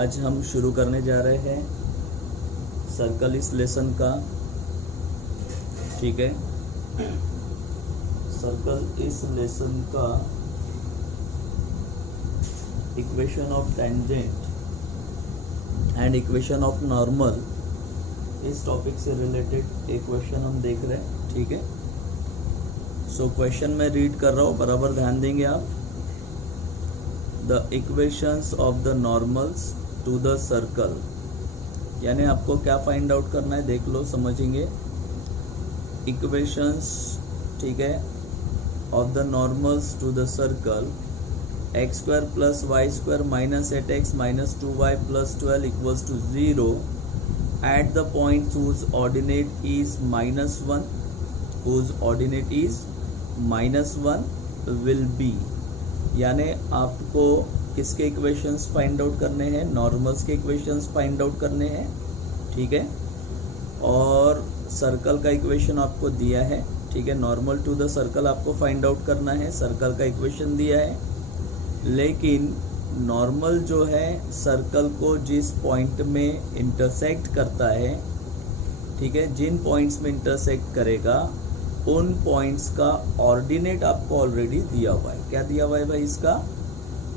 आज हम शुरू करने जा रहे हैं सर्कल इस लेसन का। ठीक है, सर्कल इस लेसन का equation of tangent and equation of normal, इस टॉपिक से रिलेटेड एक क्वेश्चन हम देख रहे हैं। ठीक है, सो क्वेश्चन मैं रीड कर रहा हूँ, बराबर ध्यान देंगे आप। The equations of the normals to the circle, यानी आपको क्या फाइंड आउट करना है, देख लो, समझेंगे। इक्वेशंस, ठीक है, of the normals to the circle X square plus Y square minus 8x minus 2y plus 12 equals to 0 at the point whose ordinate is -1, whose ordinate is -1 will be, यानी आपको किसके equations find out करने हैं, normals के equations find out करने हैं। ठीक है, और सर्कल का इक्वेशन आपको दिया है। ठीक है, नॉर्मल टू द सर्कल आपको फाइंड आउट करना है, सर्कल का इक्वेशन दिया है। लेकिन नॉर्मल जो है सर्कल को जिस पॉइंट में इंटरसेक्ट करता है, ठीक है, जिन पॉइंट्स में इंटरसेक्ट करेगा उन पॉइंट्स का ऑर्डिनेट आपको ऑलरेडी दिया हुआ है। क्या दिया हुआ है भाई, इसका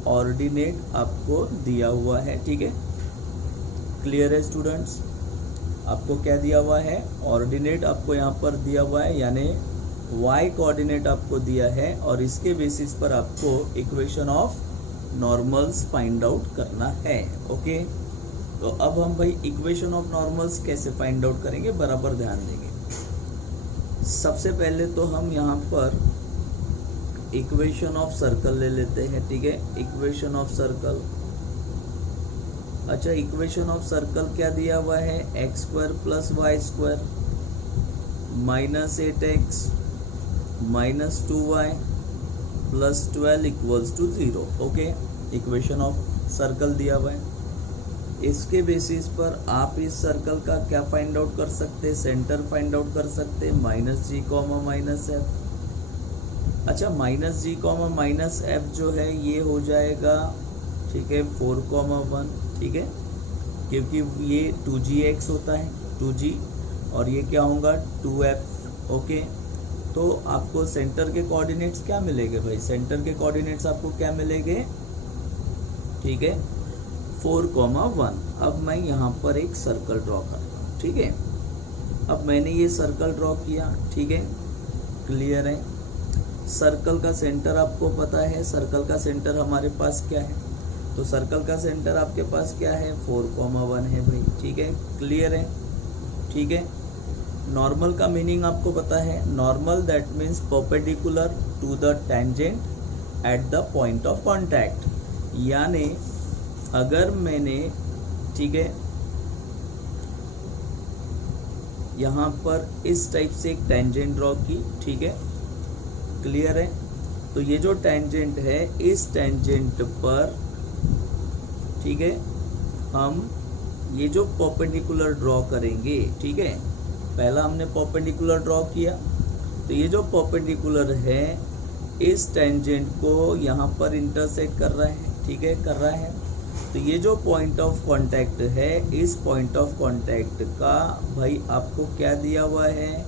ऑर्डिनेट आपको दिया हुआ है। ठीक है, क्लियर है स्टूडेंट्स, आपको क्या दिया हुआ है, ऑर्डिनेट आपको यहाँ पर दिया हुआ है, यानी y कोऑर्डिनेट आपको दिया है, और इसके बेसिस पर आपको equation of normals find out करना है। ओके, तो अब हम भाई इक्वेशन ऑफ नॉर्मल्स कैसे फाइंड आउट करेंगे, बराबर ध्यान देंगे। सबसे पहले तो हम यहाँ पर इक्वेशन ऑफ सर्कल ले लेते हैं। ठीक है, इक्वेशन ऑफ सर्कल, अच्छा, इक्वेशन ऑफ सर्कल क्या दिया हुआ है, X square plus Y square minus 8x minus 2y plus 12 equals to 0। Okay, equation of circle दिया हुआ है। इसके बेसिस पर आप इस सर्कल का क्या फाइंड आउट कर सकते हैं, सेंटर फाइंड आउट कर सकते हैं, -g, -f। अच्छा, -g, -f जो है ये हो जाएगा, ठीक है, 4, 1, ठीक है, क्योंकि ये 2gx होता है, 2g, और ये क्या होगा 2f। ओके, तो आपको सेंटर के कोऑर्डिनेट्स क्या मिलेंगे भाई, सेंटर के कोऑर्डिनेट्स आपको क्या मिलेंगे, ठीक है, 4, 1। अब मैं यहाँ पर एक सर्कल ड्रॉ करता हूँ। ठीक है, अब मैंने ये सर्कल ड्रॉ किया। ठीक है, क्लियर है। सर्कल का सेंटर आपको पता है, सर्कल का सेंटर हमारे पास क्या है, तो सर्कल का सेंटर आपके पास क्या है, 4, 1 है भाई। ठीक है, क्लियर है। ठीक है, नॉर्मल का मीनिंग आपको पता है, normal that means perpendicular to the tangent at the point of contact. यानी अगर मैंने, ठीक है, यहाँ पर इस टाइप से एक टेंजेंट ड्रॉ की, ठीक है, क्लियर है, तो ये जो टेंजेंट है इस टेंजेंट पर, ठीक है, हम ये जो परपेंडिकुलर ड्रॉ करेंगे। ठीक है, पहला हमने परपेंडिकुलर ड्रॉ किया, तो ये जो परपेंडिकुलर है इस टेंजेंट को यहाँ पर इंटरसेक्ट कर रहा है। ठीक है, कर रहा है, तो ये जो पॉइंट ऑफ कांटेक्ट है, इस पॉइंट ऑफ कांटेक्ट का भाई आपको क्या दिया हुआ है,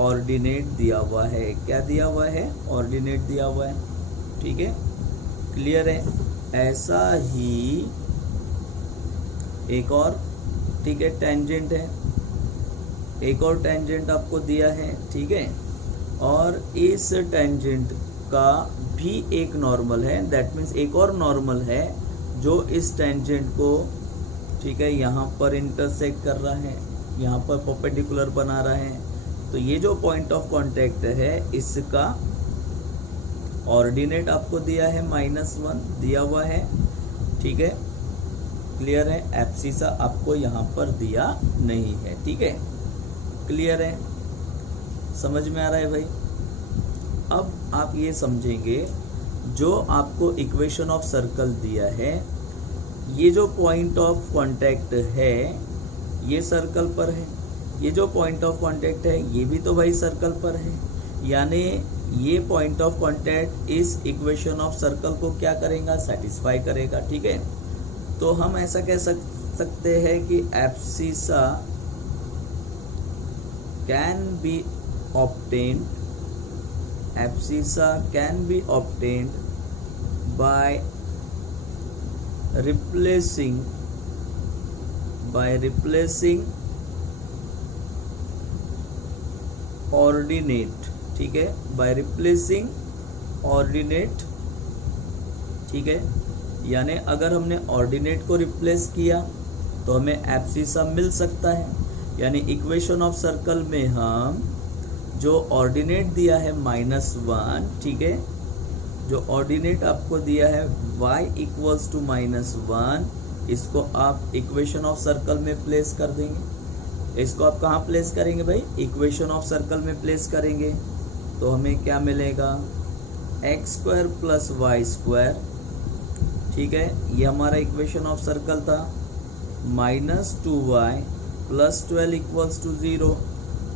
ऑर्डिनेट दिया हुआ है। क्या दिया हुआ है, ऑर्डिनेट दिया हुआ है। ठीक है, क्लियर है। ऐसा ही एक और, ठीक है, टेंजेंट है, एक और टेंजेंट आपको दिया है। ठीक है, और इस टेंजेंट का भी एक नॉर्मल है, दैट मीन्स एक और नॉर्मल है जो इस टेंजेंट को, ठीक है, यहाँ पर इंटरसेक्ट कर रहा है, यहाँ पर परपेंडिकुलर बना रहा है। तो ये जो पॉइंट ऑफ कांटेक्ट है इसका ऑर्डिनेट आपको दिया है, -1 दिया हुआ है। ठीक है, क्लियर है। एब्सिसा आपको यहाँ पर दिया नहीं है। ठीक है, क्लियर है, समझ में आ रहा है भाई। अब आप ये समझेंगे, जो आपको इक्वेशन ऑफ सर्कल दिया है, ये जो पॉइंट ऑफ कांटेक्ट है ये सर्कल पर है, ये जो पॉइंट ऑफ कांटेक्ट है ये भी तो भाई सर्कल पर है, यानी ये पॉइंट ऑफ कांटेक्ट इस इक्वेशन ऑफ सर्कल को क्या करेगा, सेटिस्फाई करेगा। ठीक है, तो हम ऐसा कह सकते हैं कि abscissa can be obtained, abscissa can be obtained by replacing ordinate, ठीक है, by replacing ordinate, ठीक है, यानी अगर हमने ऑर्डिनेट को रिप्लेस किया तो हमें एब्सिसा मिल सकता है। यानी इक्वेशन ऑफ सर्कल में हम जो ऑर्डिनेट दिया है -1, ठीक है, जो ऑर्डिनेट आपको दिया है y इक्वल्स टू -1, इसको आप इक्वेशन ऑफ सर्कल में प्लेस कर देंगे। इसको आप कहाँ प्लेस करेंगे भाई? इक्वेशन ऑफ सर्कल में प्लेस करेंगे तो हमें क्या मिलेगा? x² + y², ठीक है, ये हमारा इक्वेशन ऑफ सर्कल था। -2y + 12 इक्वल्स टू 0,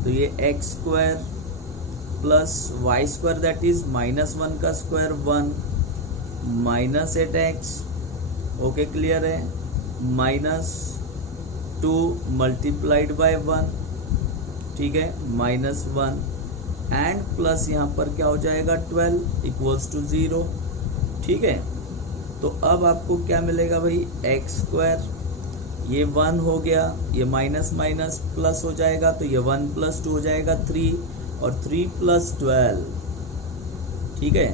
तो ये x² + y² दैट इज -1 का स्क्वायर 1 -8x, ओके क्लियर है, -2 मल्टीप्लाइड बाय 1, ठीक है, -1 एंड प्लस यहाँ पर क्या हो जाएगा 12 इक्वल्स टू 0, ठीक है। तो अब आपको क्या मिलेगा भाई? x², ये 1 हो गया, ये माइनस माइनस प्लस हो जाएगा तो ये 1 + 2 हो जाएगा 3, और 3 + 12, ठीक है,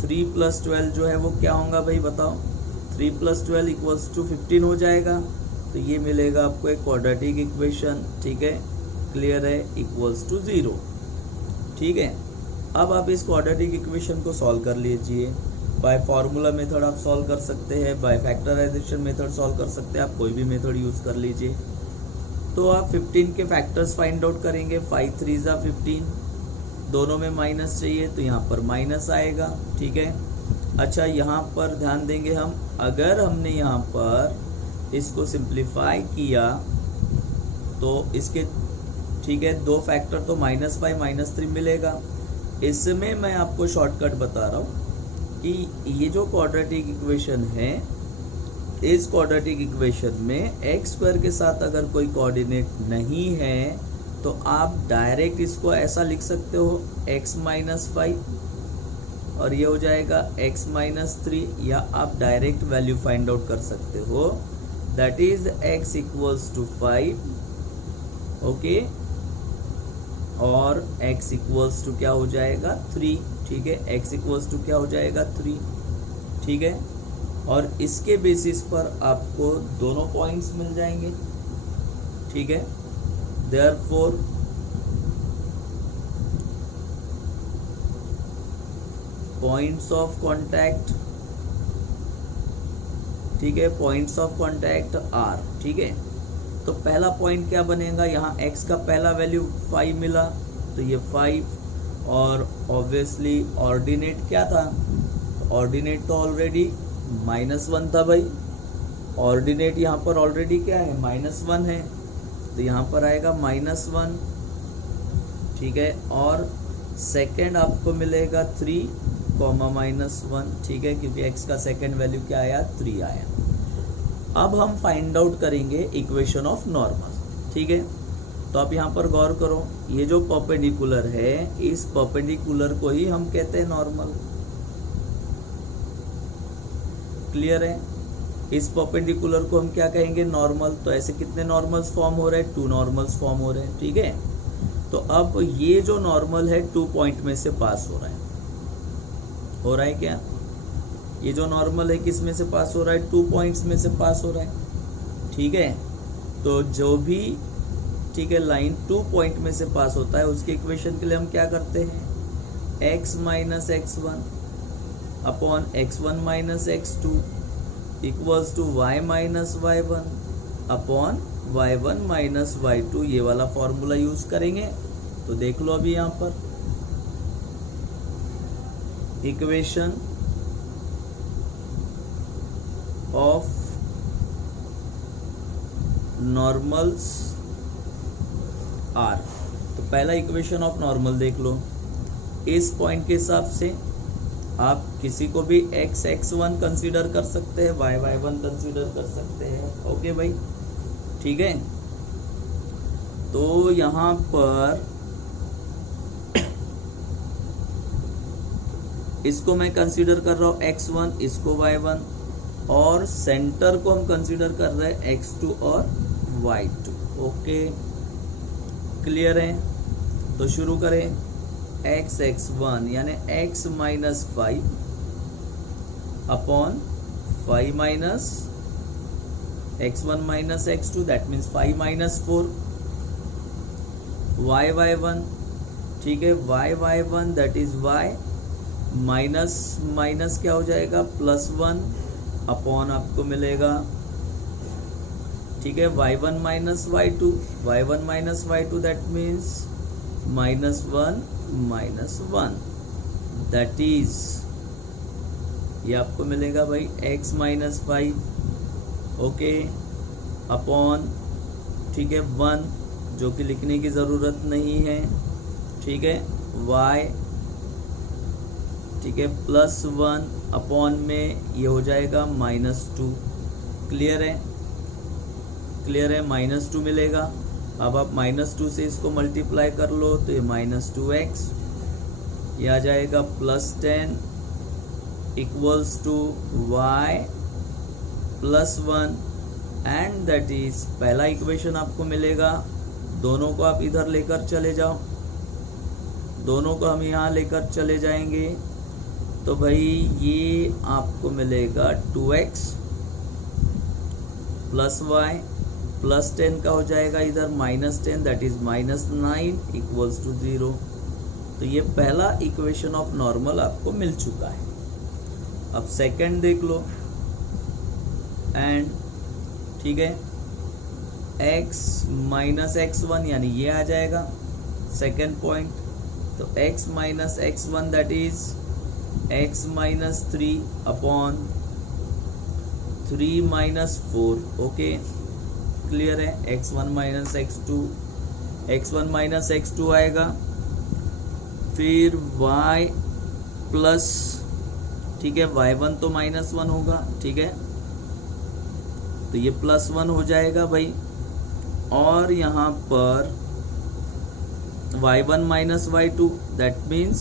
3 + 12 जो है वो क्या होगा भाई बताओ? 3 + 12 इक्वल्स टू 15 हो जाएगा, तो ये मिलेगा आपको एक क्वाड्रेटिक इक्वेशन, ठीक है, क्लियर है, इक्वल्स टू 0, ठीक है। अब आप इस क्वाड्रेटिक इक्वेशन को सॉल्व कर लीजिए। बाय फार्मूला मेथड आप सॉल्व कर सकते हैं, बाय फैक्टराइजेशन मेथड सॉल्व कर सकते हैं, आप कोई भी मेथड यूज़ कर लीजिए। तो आप 15 के फैक्टर्स फाइंड आउट करेंगे। 5 3 = 15, दोनों में माइनस चाहिए तो यहाँ पर माइनस आएगा, ठीक है। अच्छा, यहाँ पर ध्यान देंगे हम, अगर हमने यहाँ पर इसको सिंप्लीफाई किया तो इसके, ठीक है, 2 फैक्टर तो -5 -3 मिलेगा। इसमें मैं आपको शॉर्टकट बता रहा हूँ कि ये जो क्वाड्रेटिक इक्वेशन है, इस क्वाड्रेटिक इक्वेशन में x² के साथ अगर कोई कोऑर्डिनेट नहीं है तो आप डायरेक्ट इसको ऐसा लिख सकते हो x - 5, और ये हो जाएगा x - 3, या आप डायरेक्ट वैल्यू फाइंड आउट कर सकते हो, दैट इज x = 5, ओके, और x = क्या हो जाएगा 3, ठीक है, x = क्या हो जाएगा 3, ठीक है, और इसके बेसिस पर आपको दोनों पॉइंट्स मिल जाएंगे, ठीक है। देयरफॉर पॉइंट्स ऑफ कांटेक्ट, ठीक है, पॉइंट्स ऑफ कांटेक्ट आर, ठीक है। तो पहला पॉइंट क्या बनेगा? यहाँ x का पहला वैल्यू 5 मिला तो ये 5, और ऑब्वियसली ऑर्डिनेट क्या था? ऑर्डिनेट तो ऑलरेडी -1 था भाई, ऑर्डिनेट यहाँ पर ऑलरेडी क्या है? -1 है, तो यहाँ पर आएगा -1, ठीक है, और सेकंड आपको मिलेगा 3, -1, ठीक है, क्योंकि x का सेकंड वैल्यू क्या आया? 3 आया। अब हम फाइंड आउट करेंगे इक्वेशन ऑफ नॉर्मल, ठीक है। तो आप यहाँ पर गौर करो, ये जो परपेंडिकुलर है, इस परपेंडिकुलर को ही हम कहते हैं नॉर्मल, क्लियर है। इस परपेंडिकुलर को हम क्या कहेंगे? नॉर्मल। तो ऐसे कितने नॉर्मल्स फॉर्म हो रहे हैं? 2 नॉर्मल्स फॉर्म हो रहे हैं, ठीक है। तो अब ये जो नॉर्मल है 2 पॉइंट में से पास हो रहा है क्या? ये जो नॉर्मल है किस में से पास हो रहा है? 2 पॉइंट्स में से पास हो रहा है, ठीक है। तो जो भी, ठीक है, लाइन 2 पॉइंट में से पास होता है उसके इक्वेशन के लिए हम क्या करते हैं? x - x1 upon x1 - x2 equals to y - y1 upon y1 - y2, ये वाला फॉर्मूला यूज करेंगे। तो देख लो अभी यहाँ पर इक्वेशन ऑफ नॉर्मल्स आर। तो पहला इक्वेशन ऑफ नॉर्मल देख लो, इस पॉइंट के हिसाब से आप किसी को भी x1 कंसीडर कर सकते हैं, y1 कंसीडर कर सकते हैं। ओके भाई, ठीक है। तो यहाँ पर इसको मैं कंसीडर कर रहा हूँ x1, इसको y1, और सेंटर को हम कंसीडर कर रहे हैं x2 और y2। ओके, क्लियर है। तो शुरू करें। x1 यानी x minus 5 upon 5 minus x1 minus x2, that means 5 minus 4, y1, ठीक है, y1 that is y minus minus क्या हो जाएगा, +1 अपॉन आपको मिलेगा, ठीक है, y1 minus y2 that means -1 -1, that is ये आपको मिलेगा भाई x माइनस 5, ओके, अपॉन, ठीक है, 1 जो कि लिखने की ज़रूरत नहीं है, ठीक है, y, ठीक है, +1 अपॉन में ये हो जाएगा -2। क्लियर है, क्लियर है, -2 मिलेगा। अब आप -2 से इसको मल्टीप्लाई कर लो तो ये -2x, ये आ जाएगा +10 equals to y +1, and that is पहला इक्वेशन आपको मिलेगा। दोनों को आप इधर लेकर चले जाओ, दोनों को हम यहाँ लेकर चले जाएंगे तो भाई ये आपको मिलेगा 2x प्लस y प्लस 10 का हो जाएगा इधर -10, दैट इज -9 इक्वल्स टू 0। तो ये पहला इक्वेशन ऑफ नॉर्मल आपको मिल चुका है। अब सेकंड देख लो, एंड ठीक है, x माइनस x1 यानी ये आ जाएगा सेकंड पॉइंट। तो x minus x1 that is x minus 3 upon 3 minus 4। Okay, clear है। x1 माइनस x2 आएगा, फिर y प्लस, ठीक है, y1 तो -1 होगा, ठीक है, तो ये +1 हो जाएगा भाई, और यहाँ पर y1 minus y2 that means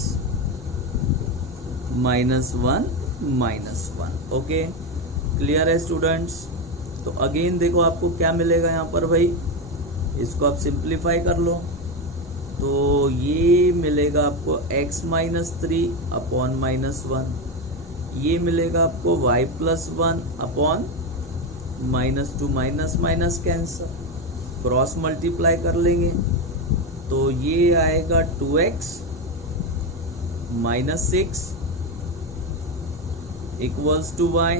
-1 okay, clear है स्टूडेंट्स। तो अगेन देखो आपको क्या मिलेगा यहाँ पर भाई, इसको आप सिंप्लीफाई कर लो तो ये मिलेगा आपको x माइनस 3 अपॉन -1, ये मिलेगा आपको y plus 1 upon -2, minus cancel, cross multiply कर लेंगे तो ये आएगा 2x minus 6 equals to y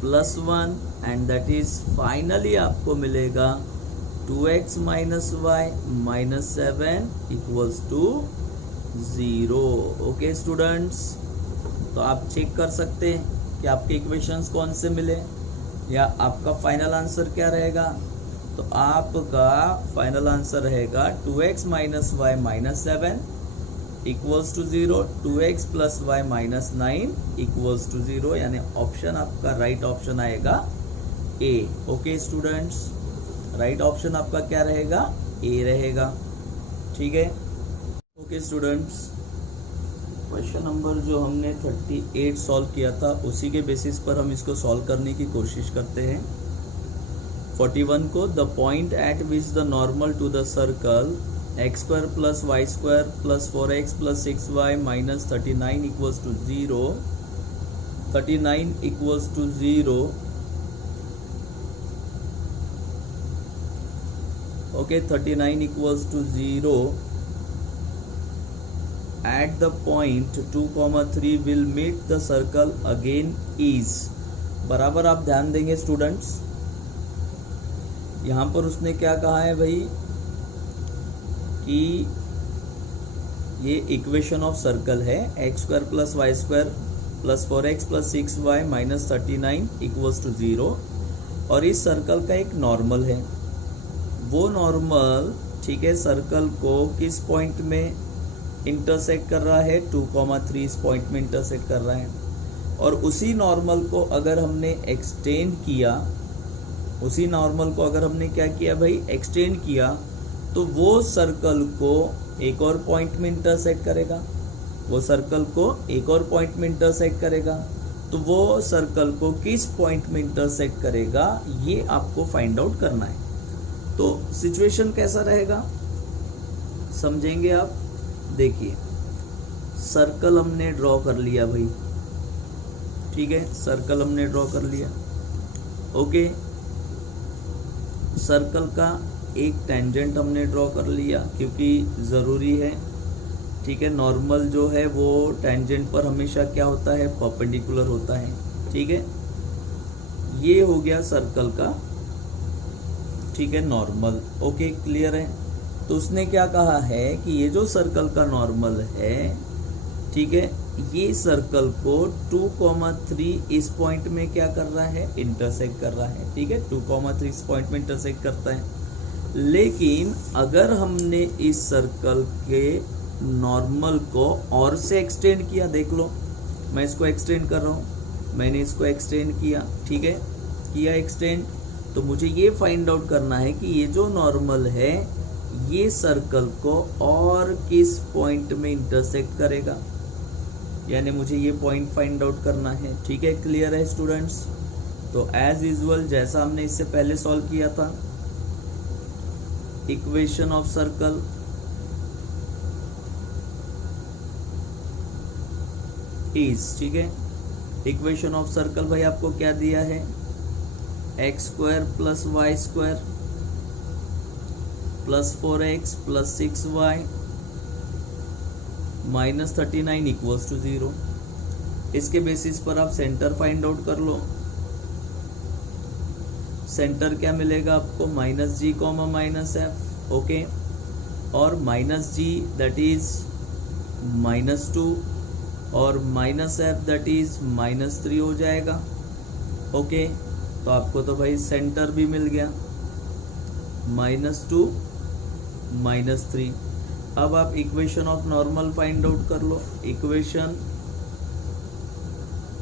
plus 1, and that is finally आपको मिलेगा 2x minus y minus 7 equals to 0। Okay students, तो आप चेक कर सकते हैं कि आपके इक्वेशंस कौन से मिले या आपका फाइनल आंसर क्या रहेगा। तो आपका फाइनल आंसर रहेगा 2x minus y minus 7 equals to 0, 2x plus y minus 9 equals to 0, यानी ऑप्शन आपका राइट ऑप्शन आएगा A. Okay students, right option आपका क्या रहेगा, ए रहेगा, ठीक है। ओके स्टूडेंट्स, क्वेश्चन नंबर जो हमने 38 सॉल्व किया था उसी के बेसिस पर हम इसको सॉल्व करने की कोशिश करते हैं। 41 को, the point at which the normal to the circle x² plus y² plus 4x plus 6y minus 39 equals to 0, 39 equals to 0। Okay, 39 equals to 0 at the point 2,3 will meet the circle again is, बराबर आप ध्यान देंगे students, यहाँ पर उसने क्या कहा है भाई कि ये इक्वेशन ऑफ सर्कल है, x² plus y² plus 4x plus 6y minus 39 equals to 0, और इस सर्कल का एक नॉर्मल है। वो नॉर्मल, ठीक है, सर्कल को किस पॉइंट में इंटरसेक्ट कर रहा है, 2,3 इस पॉइंट में इंटरसेक्ट कर रहा है। और उसी नॉर्मल को अगर हमने एक्सटेंड किया, उसी नॉर्मल को अगर हमने क्या किया भाई, एक्सटेंड किया, तो वो सर्कल को एक और पॉइंट में इंटरसेक्ट करेगा, वो सर्कल को एक और पॉइंट में इंटरसेक्ट करेगा। तो वो सर्कल को किस पॉइंट में इंटरसेक्ट करेगा ये आपको फाइंड आउट करना है। तो सिचुएशन कैसा रहेगा समझेंगे आप। देखिए सर्कल हमने ड्रॉ कर लिया भाई, ठीक है, सर्कल हमने ड्रॉ कर लिया। ओके, सर्कल का एक टेंजेंट हमने ड्रॉ कर लिया क्योंकि ज़रूरी है, ठीक है। नॉर्मल जो है वो टेंजेंट पर हमेशा क्या होता है, परपेंडिकुलर होता है, ठीक है। ये हो गया सर्कल का, ठीक है, नॉर्मल। ओके, क्लियर है। तो उसने क्या कहा है कि ये जो सर्कल का नॉर्मल है, ठीक है, ये सर्कल को 2,3 इस पॉइंट में क्या कर रहा है, इंटरसेक्ट कर रहा है, ठीक है, 2,3 इस पॉइंट में इंटरसेक्ट करता है। लेकिन अगर हमने इस सर्कल के नॉर्मल को और से एक्सटेंड किया, देख लो मैं इसको एक्सटेंड कर रहा हूँ, मैंने इसको एक्सटेंड किया, ठीक है, किया एक्सटेंड। तो मुझे ये फाइंड आउट करना है कि ये जो नॉर्मल है ये सर्कल को और किस पॉइंट में इंटरसेक्ट करेगा, यानी मुझे ये पॉइंट फाइंड आउट करना है, ठीक है। क्लियर है स्टूडेंट्स। तो एज यूजुअल जैसा हमने इससे पहले सॉल्व किया था, इक्वेशन ऑफ सर्कल इज, ठीक है, इक्वेशन ऑफ सर्कल भाई आपको क्या दिया है, x² plus y² plus 4x plus 6y minus 39 equals to 0। इसके बेसिस पर आप सेंटर फाइंड आउट कर लो। सेंटर क्या मिलेगा आपको, -g, -f, ओके, और -g दैट इज -2 और -f दैट इज -3 हो जाएगा। ओके, तो आपको तो भाई सेंटर भी मिल गया, -2 -3। अब आप equation of normal find out कर लो। इक्वेशन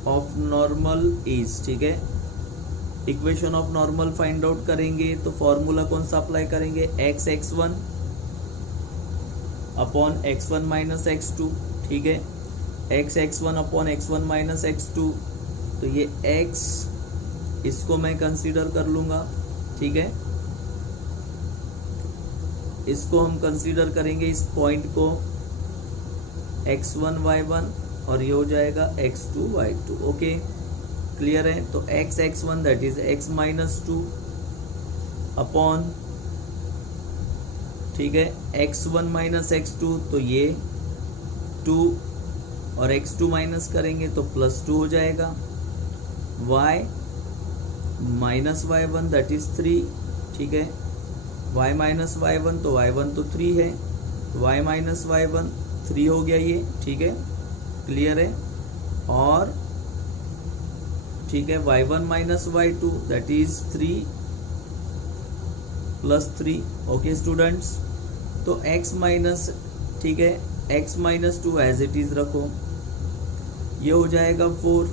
ऑफ नॉर्मल इज, ठीक है, equation of normal find out करेंगे तो फॉर्मूला कौन सा अप्लाई करेंगे, x(x1) upon x1 minus x2, ठीक है, x(x1) upon x1 minus x2। तो ये x इसको मैं कंसीडर कर लूंगा, ठीक है, इसको हम कंसीडर करेंगे इस पॉइंट को, x1 y1, और ये हो जाएगा x2 y2। ओके, क्लियर है। तो x(x1) that is x minus 2 upon, ठीक है, x1 माइनस x2, तो ये 2 और x2 माइनस करेंगे तो +2 हो जाएगा, y minus y1 that is 3, ठीक है, y माइनस y1 तो y1 तो 3 है, y माइनस y1 3 हो गया ये, ठीक है, क्लियर है। और ठीक है, y1 minus y2 that is 3 plus 3। Okay students, तो x माइनस, ठीक है, x minus 2 as it is रखो, ये हो जाएगा 4,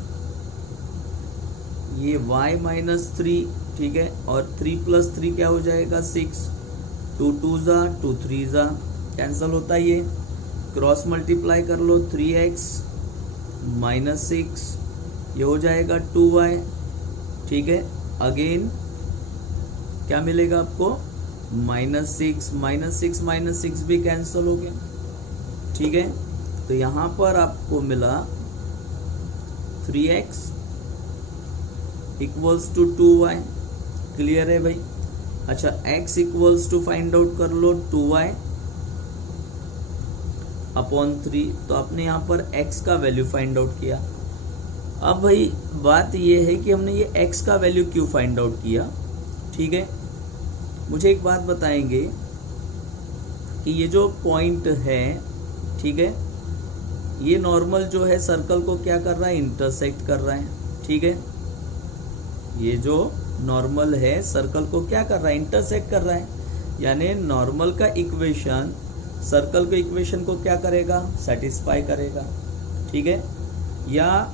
ये y माइनस 3, ठीक है, और 3 प्लस 3 क्या हो जाएगा 6, 2 2 जा 2 3 जा कैंसल होता है, ये क्रॉस मल्टीप्लाई कर लो, 3x माइनस 6, ये हो जाएगा 2y, ठीक है, अगेन क्या मिलेगा आपको, -6 माइनस 6 भी कैंसल हो गया, ठीक है। तो यहाँ पर आपको मिला 3x equals to 2y, clear है भाई। अच्छा, x equals to find out कर लो 2y अपॉन 3, तो आपने यहाँ पर x का वैल्यू फाइंड आउट किया। अब भाई बात ये है कि हमने ये x का वैल्यू क्यों फाइंड आउट किया, ठीक है। मुझे एक बात बताएंगे कि ये जो पॉइंट है, ठीक है, ये नॉर्मल जो है सर्कल को क्या कर रहा है, इंटरसेक्ट कर रहा है, ठीक है, ये जो नॉर्मल है सर्कल को क्या कर रहा है, इंटरसेक्ट कर रहा है। यानी नॉर्मल का इक्वेशन सर्कल के इक्वेशन को क्या करेगा, सेटिस्फाई करेगा। ठीक है, या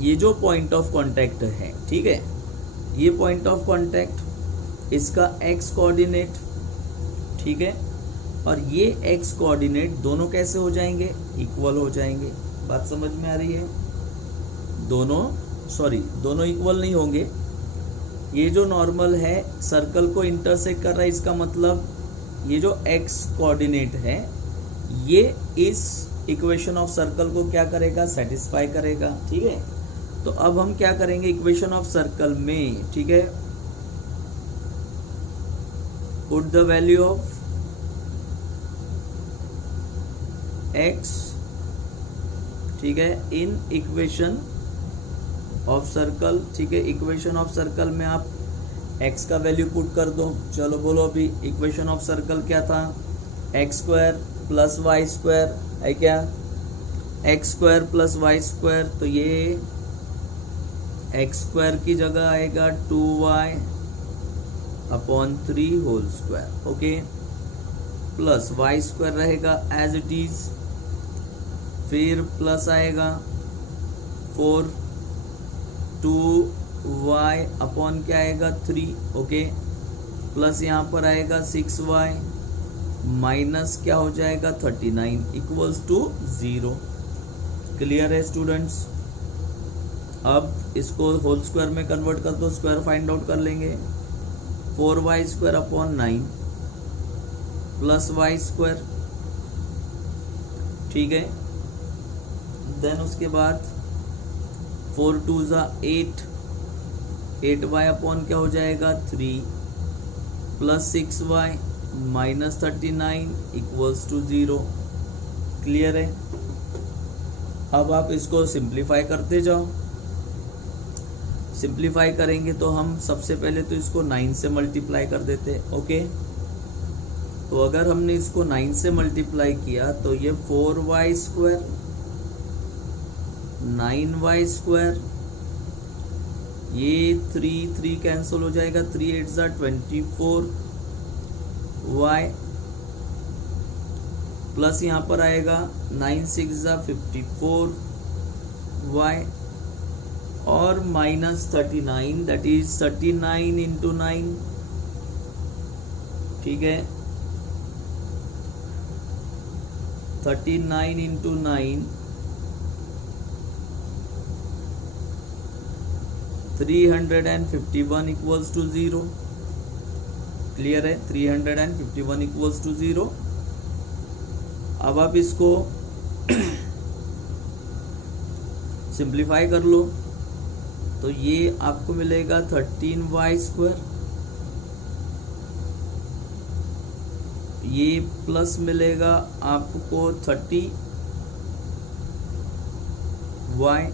ये जो पॉइंट ऑफ कांटेक्ट है, ठीक है, ये पॉइंट ऑफ कांटेक्ट, इसका एक्स कोऑर्डिनेट, ठीक है, और ये एक्स कोऑर्डिनेट दोनों कैसे हो जाएंगे, इक्वल हो जाएंगे। बात समझ में आ रही है? दोनों इक्वल नहीं होंगे। ये जो नॉर्मल है सर्कल को इंटरसेक्ट कर रहा है, इसका मतलब ये जो एक्स कोऑर्डिनेट है ये इस इक्वेशन ऑफ सर्कल को क्या करेगा, सेटिस्फाई करेगा। ठीक है, तो अब हम क्या करेंगे इक्वेशन ऑफ सर्कल में, ठीक है, put the value of x, ठीक है, इन इक्वेशन ऑफ सर्कल। ठीक है, इक्वेशन ऑफ सर्कल में आप x का वैल्यू पुट कर दो। चलो बोलो, अभी इक्वेशन ऑफ सर्कल क्या था, x square plus Y square है क्या, x square plus Y square, तो ये एक्स स्क्वायर की जगह आएगा 2y upon 3 whole square, okay, plus Y square रहेगा एज इट इज, फिर प्लस आएगा 4 2y अपॉन क्या आएगा 3, ओके, प्लस यहाँ पर आएगा 6y माइनस क्या हो जाएगा 39 इक्वल्स टू 0। क्लियर है स्टूडेंट्स? अब इसको होल स्क्वायर में कन्वर्ट कर दो, स्क्वायर फाइंड आउट कर लेंगे। 4y square upon 9 plus Y square, ठीक है, देन उसके बाद 4 2 ज़ा 8, 8y अपॉन क्या हो जाएगा 3 plus 6y minus 39 equals to 0। Clear है? अब आप इसको सिंप्लीफाई करते जाओ। सिंप्लीफाई करेंगे तो हम सबसे पहले तो इसको 9 से मल्टीप्लाई कर देते, ओके। तो अगर हमने इसको 9 से मल्टीप्लाई किया तो ये 4y स्क्वायर 9y स्क्वायर, ये 3 कैंसिल हो जाएगा, 3 8 ज़ा 24 y प्लस यहाँ पर आएगा 9 6 ज़ा 54 y और माइनस 39, दैट इज 39 इंटू 9, ठीक है, 39 इंटू 9 351 इक्वल्स टू 0। क्लियर है? 351 इक्वल्स टू 0। अब आप इसको सिंप्लीफाई कर लो तो ये आपको मिलेगा 13y स्क्वायर, ये प्लस मिलेगा आपको 30y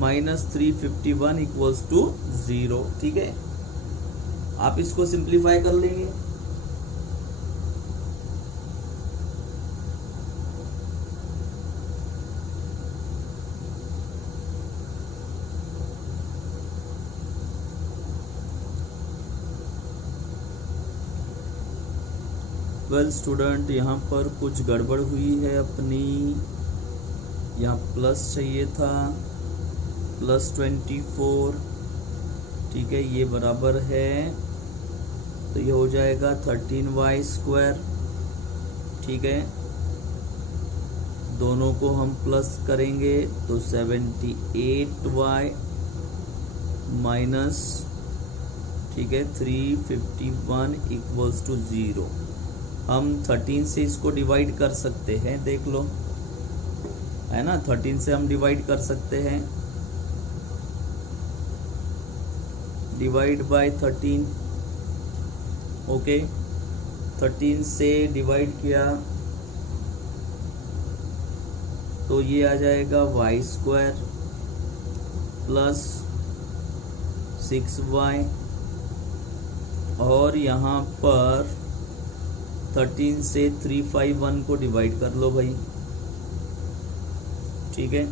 माइनस 351 इक्वल्स टू 0। ठीक है, आप इसको सिंप्लीफाई कर लेंगे। वेल स्टूडेंट, यहाँ पर कुछ गड़बड़ हुई है अपनी, यहाँ प्लस चाहिए था, प्लस 24, ठीक है, ये बराबर है, तो ये हो जाएगा 13y स्क्वायर, ठीक है, दोनों को हम प्लस करेंगे तो 78y माइनस, ठीक है, 351 इक्वल्स टू 0। हम 13 से इसको डिवाइड कर सकते हैं, देख लो, है ना, 13 से हम डिवाइड कर सकते हैं, डिवाइड बाय 13, ओके, 13 से डिवाइड किया तो ये आ जाएगा y स्क्वायर प्लस 6y, और यहाँ पर 13 से 351 को डिवाइड कर लो भाई, ठीक है,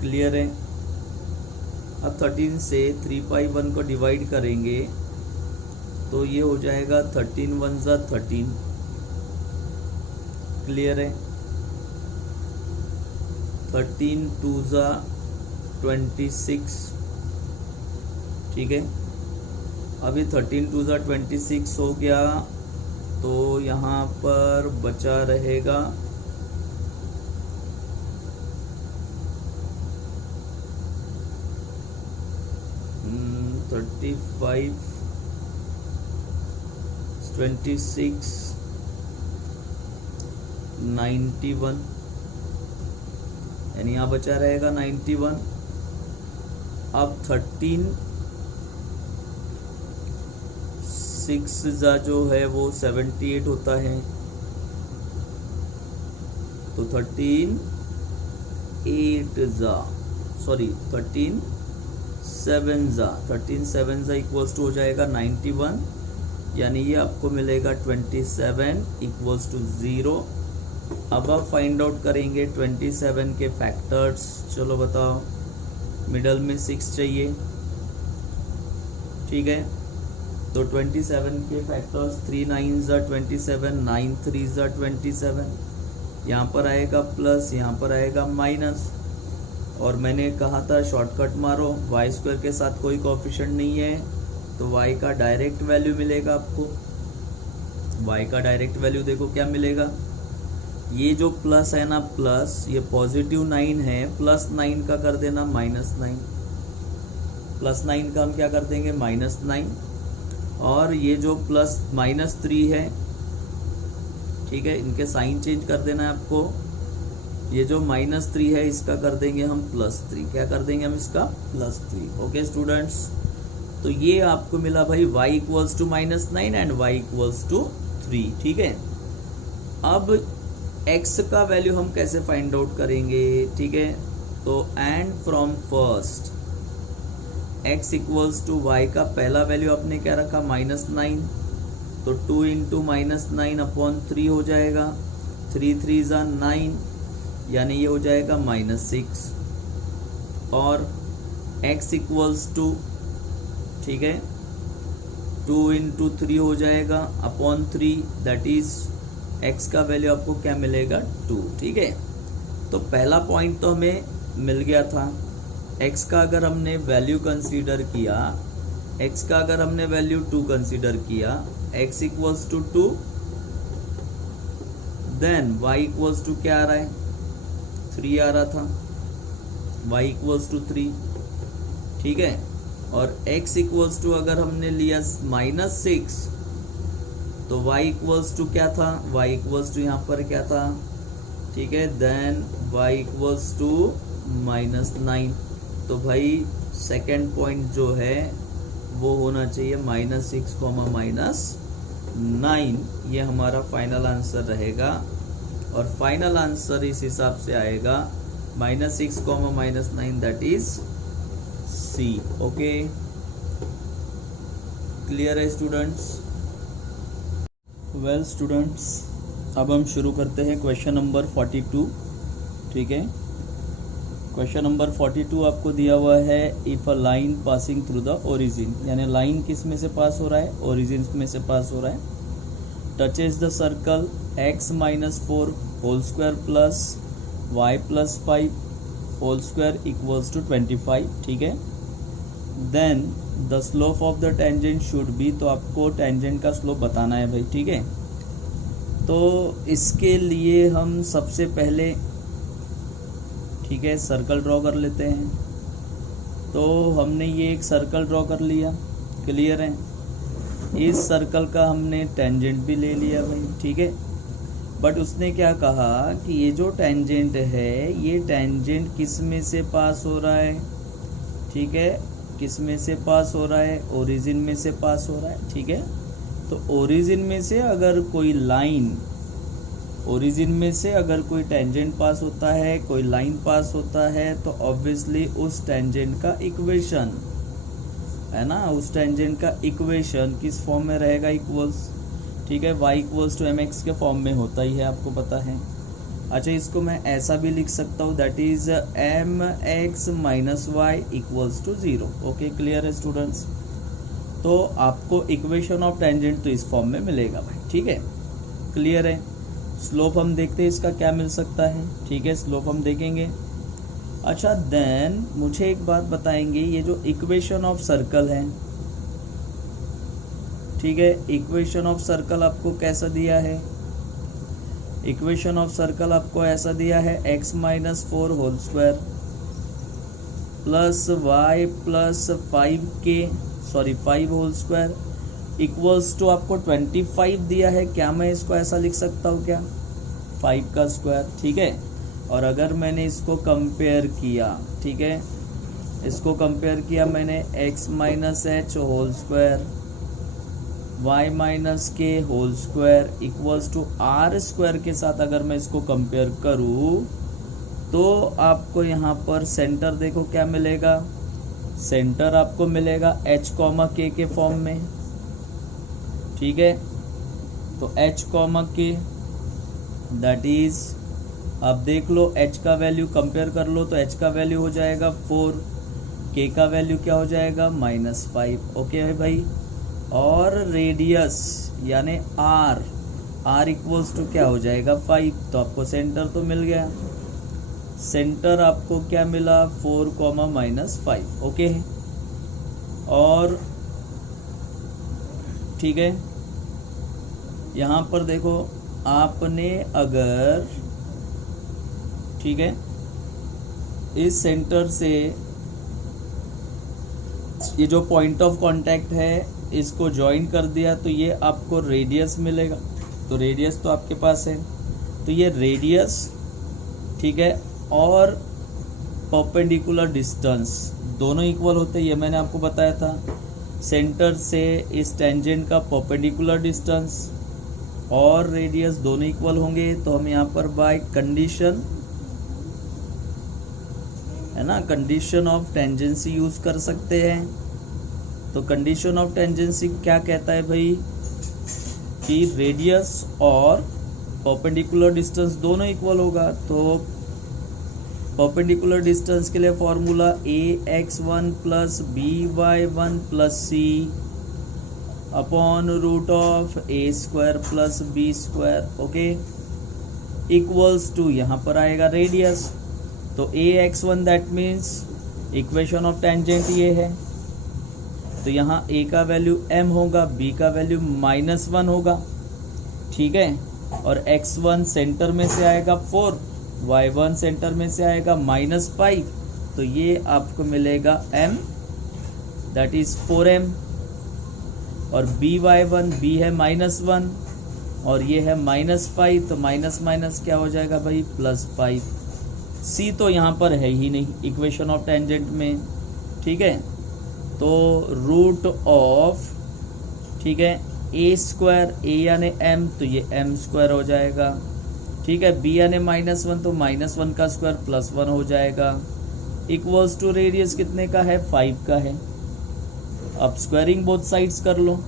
क्लियर है। अब 13 से 351 को डिवाइड करेंगे तो ये हो जाएगा 13 1 ज़ा 13, क्लियर है। 13 2 26, ठीक है। अभी 13 2 26 हो गया, तो यहाँ पर बचा रहेगा 35 26 91, यानी यहाँ बचा रहेगा 91। अब 13 6 जो है वो 78 होता है, तो 13 7 इक्वल्स टू हो जाएगा 91, यानी ये आपको मिलेगा 27 इक्वल्स टू 0। अब आप फाइंड आउट करेंगे 27 के फैक्टर्स। चलो बताओ, मिडल में 6 चाहिए, ठीक है। तो 27 के फैक्टर्स 3 9 27, 9 3 27, यहाँ पर आएगा प्लस, यहाँ पर आएगा माइनस। और मैंने कहा था शॉर्टकट मारो, वाई स्क्वायर के साथ कोई कोएफिशिएंट नहीं है, तो वाई का डायरेक्ट वैल्यू मिलेगा आपको। वाई का डायरेक्ट वैल्यू देखो क्या मिलेगा, ये जो प्लस है ना, प्लस ये पॉजिटिव 9 है, प्लस 9 का कर देना -9, प्लस 9 का हम क्या कर देंगे -9, और ये जो प्लस -3 है, ठीक है, इनके साइन चेंज कर देना है आपको। ये जो -3 है इसका कर देंगे हम +3, क्या कर देंगे हम इसका +3। ओके स्टूडेंट्स, तो ये आपको मिला भाई y equals to -9 and y equals to 3, ठीक है। अब x का वैल्यू हम कैसे फाइंड आउट करेंगे, ठीक है। तो and from first x equals to y का पहला वैल्यू आपने क्या रखा -9, तो 2 इंटू -9/3 हो जाएगा, 3 3 9, यानी ये हो जाएगा -6। और x इक्वल्स टू, ठीक है, 2 इंटू 3 हो जाएगा अपॉन 3, दैट इज x का वैल्यू आपको क्या मिलेगा 2, ठीक है। तो पहला पॉइंट तो हमें मिल गया था। x का अगर हमने वैल्यू कंसीडर किया, x का अगर हमने वैल्यू 2 कंसीडर किया, x equals to 2, then y equals to क्या आ रहा है 3 आ रहा था, y इक्वल्स टू 3, ठीक है। और x इक्वल्स टू अगर हमने लिया -6, तो y इक्वल्स टू क्या था, y इक्वल्स टू यहाँ पर क्या था, ठीक है, देन y इक्वल्स टू -9। तो भाई सेकेंड पॉइंट जो है वो होना चाहिए -6, -9, ये हमारा फाइनल आंसर रहेगा। और फाइनल आंसर इस हिसाब से आएगा -6, -9, that is C। Okay, clear है स्टूडेंट्स। वेल स्टूडेंट्स, अब हम शुरू करते हैं क्वेश्चन नंबर 42, ठीक है। क्वेश्चन नंबर 42 आपको दिया हुआ है, if a line passing through the origin, यानी लाइन किस में से पास हो रहा है, ओरिजिन में से पास हो रहा है। Touches the circle x -4 whole square plus y plus 5 whole square equals to 25, ठीक है। Then the slope of the tangent should be, तो आपको टेंजेंट का स्लोप बताना है भाई, ठीक है। तो इसके लिए हम सबसे पहले, ठीक है, सर्कल ड्रॉ कर लेते हैं। तो हमने ये एक सर्कल ड्रॉ कर लिया, क्लियर है। इस सर्कल का हमने टेंजेंट भी ले लिया भाई, ठीक है। बट उसने क्या कहा कि ये जो टेंजेंट है, ये टेंजेंट किस में से पास हो रहा है, ठीक है, किस में से पास हो रहा है, ओरिजिन में से पास हो रहा है, ठीक है। तो ओरिजिन में से अगर कोई लाइन, ओरिजिन में से अगर कोई टेंजेंट पास होता है, कोई लाइन पास होता है, तो ऑब्वियसली उस टेंजेंट का इक्वेशन है ना, उस टेंजेंट का इक्वेशन किस फॉर्म में रहेगा, इक्वल्स, ठीक है, y इक्वल्स टू mx के फॉर्म में होता ही है, आपको पता है। अच्छा, इसको मैं ऐसा भी लिख सकता हूँ, that is mx minus y equals to 0। Okay, clear है स्टूडेंट्स। तो आपको इक्वेशन ऑफ टेंजेंट तो इस फॉर्म में मिलेगा भाई, ठीक है, क्लियर है। स्लोप हम देखते हैं इसका क्या मिल सकता है। ठीक है, स्लोप हम देखेंगे। अच्छा, देन मुझे एक बात बताएंगे, ये जो इक्वेशन ऑफ सर्कल है, ठीक है, इक्वेशन ऑफ सर्कल आपको कैसा दिया है? इक्वेशन ऑफ सर्कल आपको ऐसा दिया है, x minus 4 whole square plus y plus 5 whole square equals to आपको 25 दिया है। क्या मैं इसको ऐसा लिख सकता हूँ क्या? 5 का स्क्वायर। ठीक है, और अगर मैंने इसको कंपेयर किया, ठीक है, इसको कंपेयर किया मैंने x minus H whole square y minus K whole square equals to R square के साथ अगर मैं इसको कंपेयर करूँ तो आपको यहाँ पर सेंटर देखो क्या मिलेगा। सेंटर आपको मिलेगा h कॉमा k के फॉर्म में। ठीक है, तो h comma k that is, आप देख लो h का वैल्यू कंपेयर कर लो तो h का वैल्यू हो जाएगा 4, k का वैल्यू क्या हो जाएगा -5। ओके है भाई। और रेडियस यानी r इक्वल्स टू क्या हो जाएगा 5। तो आपको सेंटर तो मिल गया। सेंटर आपको क्या मिला 4, -5। ओके है। और ठीक है, यहाँ पर देखो आपने अगर, ठीक है, इस सेंटर से ये जो पॉइंट ऑफ कांटेक्ट है इसको ज्वाइन कर दिया तो ये आपको रेडियस मिलेगा। तो रेडियस तो आपके पास है, तो ये रेडियस, ठीक है, और परपेंडिकुलर डिस्टेंस दोनों इक्वल होते हैं, ये मैंने आपको बताया था। सेंटर से इस टेंजेंट का परपेंडिकुलर डिस्टेंस और रेडियस दोनों इक्वल होंगे। तो हम यहाँ पर बाय कंडीशन, है ना, कंडीशन ऑफ टेंजेंसी यूज कर सकते हैं। तो कंडीशन ऑफ टेंजेंसी क्या कहता है भाई कि रेडियस और परपेंडिकुलर डिस्टेंस दोनों इक्वल होगा। तो परपेंडिकुलर डिस्टेंस के लिए formula ax1 plus by1 plus c upon root of a square plus b square. Okay, equals to यहाँ पर आएगा रेडियस। तो ax1 that means equation of tangent ये है। तो यहाँ a का वैल्यू m होगा, b का वैल्यू -1 होगा। ठीक है, और x1 सेंटर में से आएगा 4, y1 सेंटर में से आएगा -5। तो ये आपको मिलेगा m दैट इज 4m। और by1 b है -1 और ये है -5, तो माइनस माइनस क्या हो जाएगा भाई +5। c तो यहाँ पर है ही नहीं इक्वेशन ऑफ टेंजेंट में। ठीक है, तो रूट ऑफ, ठीक है, a स्क्वायर, a यानी m, तो ये m स्क्वायर हो जाएगा। ठीक है, b यानी -1 तो -1 का स्क्वायर +1 हो जाएगा। इक्वल्स टू रेडियस कितने का है 5 का है। अब स्क्वायरिंग बोथ साइड्स कर लो।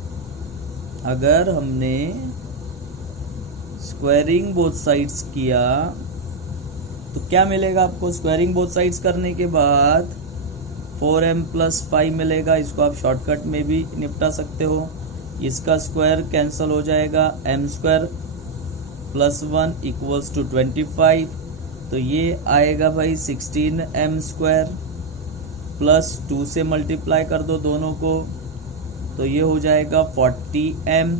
अगर हमने स्क्वायरिंग बोथ साइड्स किया तो क्या मिलेगा आपको? स्क्वायरिंग बोथ साइड्स करने के बाद 4m + 5 मिलेगा। इसको आप शॉर्टकट में भी निपटा सकते हो। इसका स्क्वायर कैंसिल हो जाएगा, m स्क्वायर +1 इक्वल्स टू 25। तो ये आएगा भाई 16m स्क्वायर प्लस 2 से मल्टीप्लाई कर दो दोनों को, तो ये हो जाएगा 40m।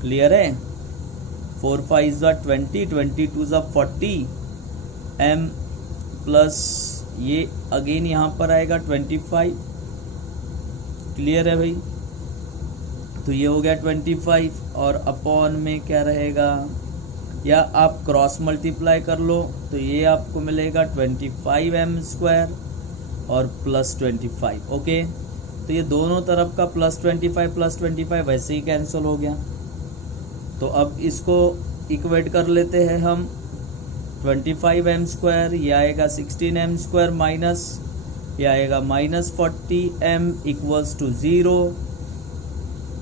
क्लियर है? 4 5 20, 22 40m प्लस ये अगेन यहाँ पर आएगा 25। क्लियर है भाई? तो ये हो गया 25 और अपॉन में क्या रहेगा, या आप क्रॉस मल्टीप्लाई कर लो तो ये आपको मिलेगा 25m स्क्वायर और +25। ओके, तो ये दोनों तरफ का +25 वैसे ही कैंसिल हो गया। तो अब इसको इक्वेट कर लेते हैं हम। 25m स्क्वायर, ये आएगा 16m स्क्वायर माइनस, ये आएगा -40m equals to 0।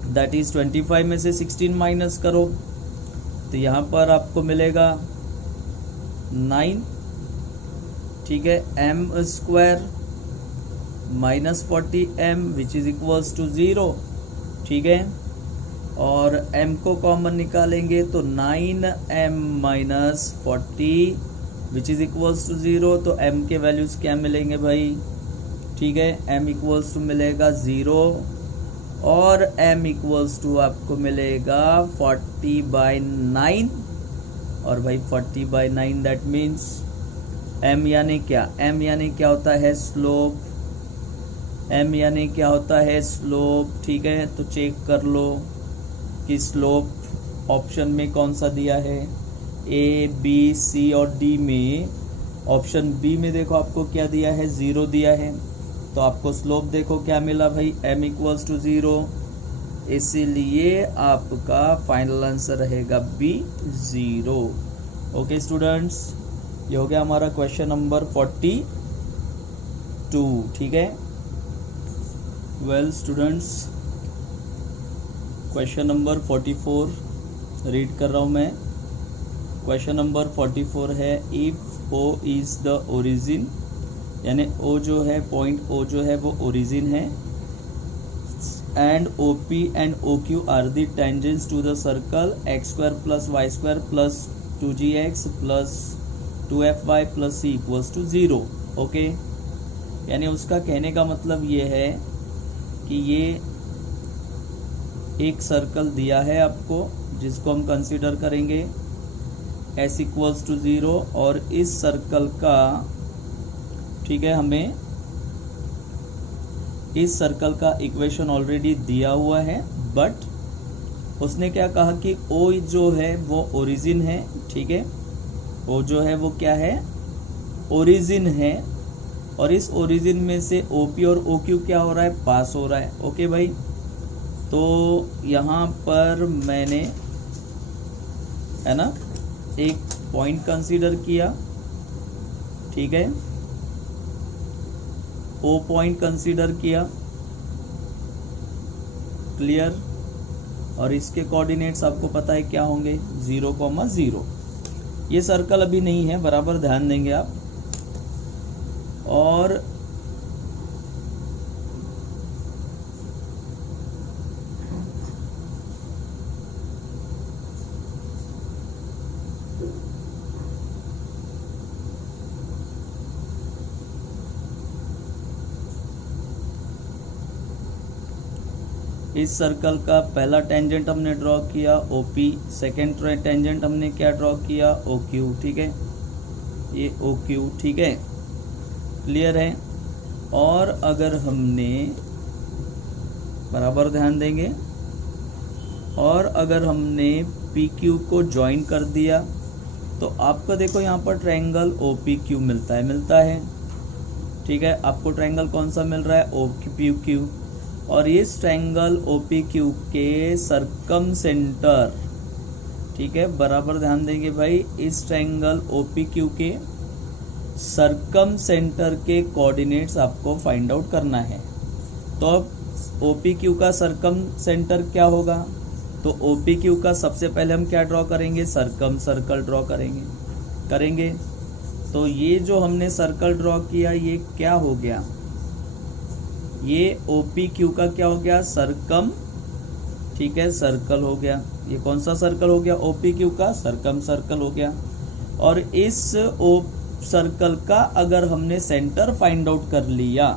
That is 25 में से 16 माइनस करो तो यहाँ पर आपको मिलेगा 9। ठीक है, m square -40m which is equals to 0। ठीक है, और m को कॉमन निकालेंगे तो 9m minus 40 which is equals to 0। तो m के वैल्यूज क्या मिलेंगे भाई, ठीक है, m इक्वल्स टू मिलेगा 0 और m इक्वल्स टू आपको मिलेगा 40/9। और भाई 40/9 दैट मीन्स m यानी क्या, m यानी क्या होता है स्लोप, m यानी क्या होता है स्लोप, ठीक है। तो चेक कर लो कि स्लोप ऑप्शन में कौन सा दिया है, ए बी सी और डी में ऑप्शन बी में देखो आपको क्या दिया है, 0 दिया है। तो आपको स्लोप देखो क्या मिला भाई, m इक्वल्स टू 0, इसीलिए आपका फाइनल आंसर रहेगा बी 0। ओके स्टूडेंट्स, ये हो गया हमारा क्वेश्चन नंबर 42, ठीक है। Well students, question number 44 read कर रहा हूँ मैं। क्वेश्चन नंबर 44 है, if O is the origin, यानी ओ जो है, पॉइंट ओ जो है वो ओरिजिन है, and O P and O Q are the tangents to the circle x² + y² + 2gx + 2fy + c equals to 0। Okay, यानी उसका कहने का मतलब ये है कि ये एक सर्कल दिया है आपको, जिसको हम कंसीडर करेंगे s इक्वल्स टू 0, और इस सर्कल का, ठीक है, हमें इस सर्कल का इक्वेशन ऑलरेडी दिया हुआ है, बट उसने क्या कहा कि O जो है वो ओरिजिन है, ठीक है, O जो है वो क्या है, ओरिजिन है, और इस ओरिजिन में से OP और OQ क्या हो रहा है, पास हो रहा है। ओके भाई, तो यहाँ पर मैंने, है ना, एक पॉइंट कंसीडर किया, ठीक है, O पॉइंट कंसीडर किया, क्लियर, और इसके कोऑर्डिनेट्स आपको पता है क्या होंगे, 0,0। ये सर्कल अभी नहीं है, बराबर ध्यान देंगे आप। और इस सर्कल का पहला टेंजेंट हमने ड्रॉ किया OP, सेकेंड टेंजेंट हमने क्या ड्रॉ किया, OQ, ठीक है, ये OQ, ठीक है, क्लियर है। और अगर हमने, बराबर ध्यान देंगे, और अगर हमने PQ को ज्वाइन कर दिया तो आपको देखो यहाँ पर ट्रायंगल OPQ मिलता है, ठीक है। आपको ट्रायंगल कौन सा मिल रहा है, OPQ, और इस ट्रायंगल OPQ के सरकम सेंटर, ठीक है, बराबर ध्यान देंगे भाई, इस ट्रायंगल OPQ के सरकम सेंटर के कोऑर्डिनेट्स आपको फाइंड आउट करना है। तो अब OPQ का सरकम सेंटर क्या होगा, तो OPQ का सबसे पहले हम क्या ड्रॉ करेंगे, सरकम सर्कल ड्रॉ करेंगे। तो ये जो हमने सर्कल ड्रॉ किया, ये क्या हो गया, ये OPQ का क्या हो गया, सरकम, ठीक है, सर्कल हो गया। ये कौन सा सर्कल हो गया, OPQ का सरकम सर्कल हो गया। और इस सर्कल का अगर हमने सेंटर फाइंड आउट कर लिया,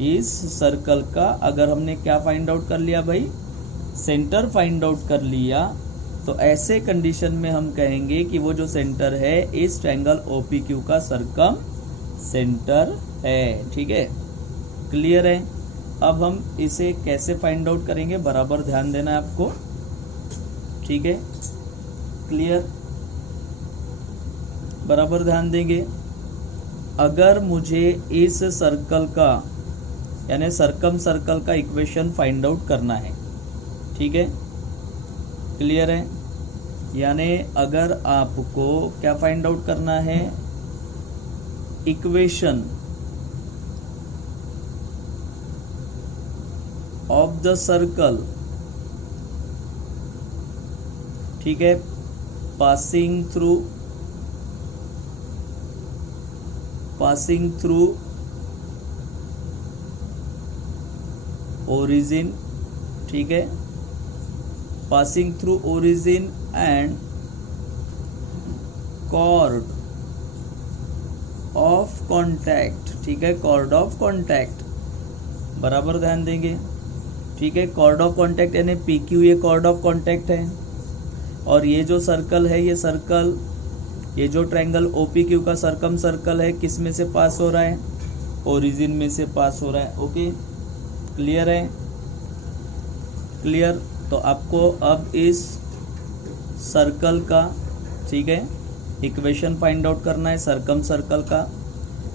इस सर्कल का अगर हमने क्या फाइंड आउट कर लिया भाई, सेंटर फाइंड आउट कर लिया, तो ऐसे कंडीशन में हम कहेंगे कि वो जो सेंटर है इस ट्रायंगल OPQ का सरकम सेंटर है, ठीक है, क्लियर है। अब हम इसे कैसे फाइंड आउट करेंगे, बराबर ध्यान देना है आपको, ठीक है, क्लियर, बराबर ध्यान देंगे। अगर मुझे इस सर्कल का, यानी सरकम सर्कल का इक्वेशन फाइंड आउट करना है, ठीक है, क्लियर है, यानी अगर आपको क्या फाइंड आउट करना है, इक्वेशन ऑफ द सर्कल, ठीक है, पासिंग थ्रू ओरिजिन, ठीक है, passing through origin and chord of contact, ठीक है, कॉर्ड ऑफ कॉन्टैक्ट, बराबर ध्यान देंगे, ठीक है। कॉर्ड ऑफ कॉन्टैक्ट यानी PQ ये कॉर्ड ऑफ कॉन्टैक्ट है, और ये जो सर्कल है, ये सर्कल, ये जो ट्रायंगल OPQ का सर्कम सर्कल है, किस में से पास हो रहा है, ओरिजिन में से पास हो रहा है। ओके, क्लियर है, क्लियर। तो आपको अब इस सर्कल का, ठीक है, इक्वेशन फाइंड आउट करना है, सर्कम सर्कल का।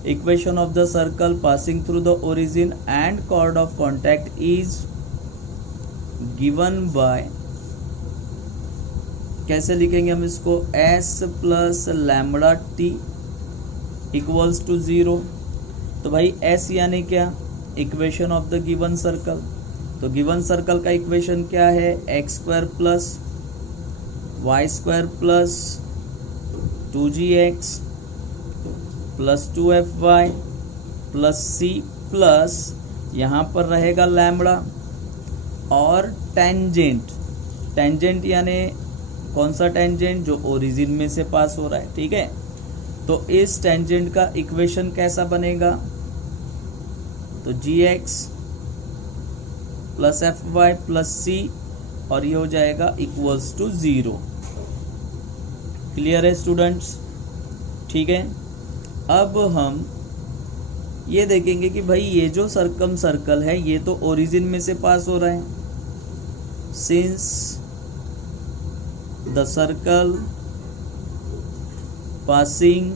Equation of the circle passing through the origin and chord of contact is given by, कैसे लिखेंगे हम इसको, S plus lambda T equals to 0। तो भाई S यानी क्या, equation of the given circle. तो गिवन सर्कल का इक्वेशन क्या है, x square plus Y square plus 2gx plus 2fy plus c plus यहाँ पर रहेगा लैम्बडा और टेंजेंट। टेंजेंट यानी कौन सा टेंजेंट, जो ओरिजिन में से पास हो रहा है, ठीक है। तो इस टेंजेंट का इक्वेशन कैसा बनेगा, तो gx plus fy plus c, और ये हो जाएगा इक्वल्स टू 0। क्लियर है स्टूडेंट्स, ठीक है। अब हम ये देखेंगे कि भाई ये जो सर्कम सर्कल है, ये तो ओरिजिन में से पास हो रहा है, since the circle passing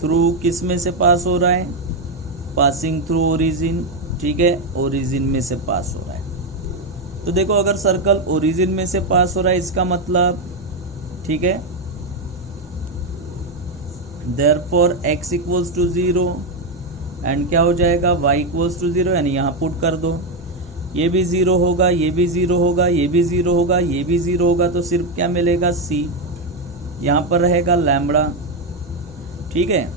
through, किस में से पास हो रहा है, पासिंग थ्रू ओरिजिन, ठीक है, ओरिजिन में से पास हो रहा है। तो देखो अगर सर्कल ओरिजिन में से पास हो रहा है, इसका मतलब, ठीक है, therefore x equals to 0 and क्या हो जाएगा, y इक्वल्स टू 0, यानी यहाँ पुट कर दो, ये भी 0 होगा, ये भी 0 होगा, ये भी 0 होगा, ये भी 0 होगा, तो सिर्फ क्या मिलेगा, c, यहाँ पर रहेगा लैम्बडा, ठीक है।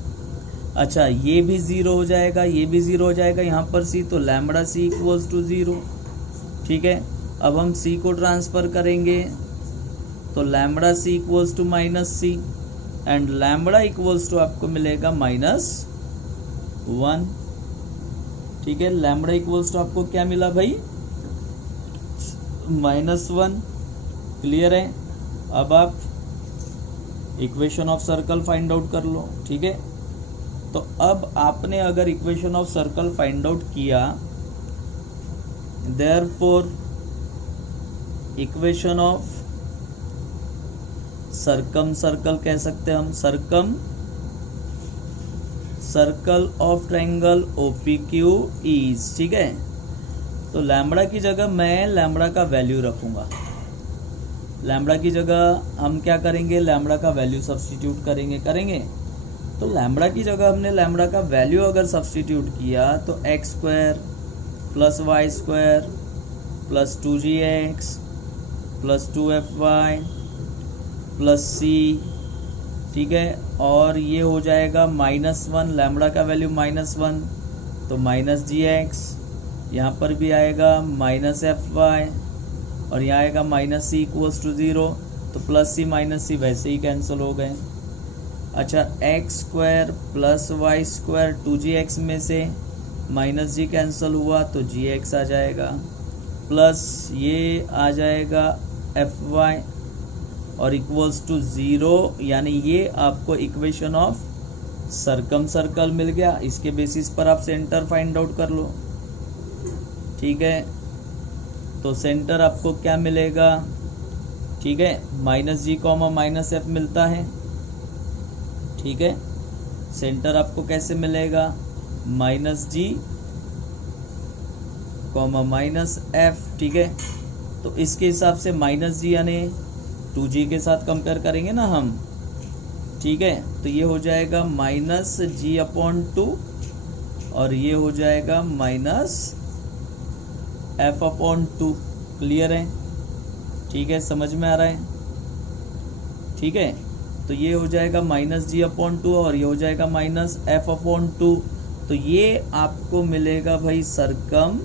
अच्छा, ये भी 0 हो जाएगा, ये भी 0 हो जाएगा, यहाँ पर c, तो लैम्बडा c इक्वल्स टू 0, ठीक है। अब हम c को ट्रांसफर करेंगे, तो lambda c equals to minus c and lambda equals to आपको मिलेगा -1, ठीक है। लैम्बडा इक्वल्स टू आपको क्या मिला भाई, -1। क्लियर है। अब आप equation of circle find out कर लो, ठीक है। तो अब आपने अगर equation of circle find out किया, therefore equation of circumcircle कह सकते हैं हम, circumcircle of triangle OPQ is, ठीक है। तो लैम्बडा की जगह मैं लैम्बडा का वैल्यू रखूंगा, लैम्बडा की जगह हम क्या करेंगे, लैम्बडा का वैल्यू सब्स्टिट्यूट करेंगे। तो लैम्बडा की जगह हमने लैम्बडा का वैल्यू अगर सब्स्टिट्यूट किया, तो x square plus Y square plus 2gx plus 2fy plus c, ठीक है, और ये हो जाएगा -1, लैम्बडा का वैल्यू -1, तो -gx, यहाँ पर भी आएगा -fy, और यहाँ आएगा -c इक्वल्स टू 0, तो प्लस c माइनस c वैसे ही कैंसिल हो गए। अच्छा, x square plus Y square 2gx में से -g कैंसिल हुआ, तो gx आ जाएगा, प्लस ये आ जाएगा fy और इक्वल्स टू 0, यानी ये आपको इक्वेशन ऑफ सर्कम सर्कल मिल गया। इसके बेसिस पर आप सेंटर फाइंड आउट कर लो, ठीक है। तो सेंटर आपको क्या मिलेगा, ठीक है, -g, -f मिलता है, ठीक है। सेंटर आपको कैसे मिलेगा, -g, -f, ठीक है। तो इसके हिसाब से -g यानी 2g के साथ कंपेयर करेंगे ना हम, ठीक है। तो ये हो जाएगा -g/2 और ये हो जाएगा -f/2। क्लियर है, ठीक है, समझ में आ रहा है, ठीक है। तो ये हो जाएगा -g/2 और ये हो जाएगा -f/2। तो ये आपको मिलेगा भाई सर्कम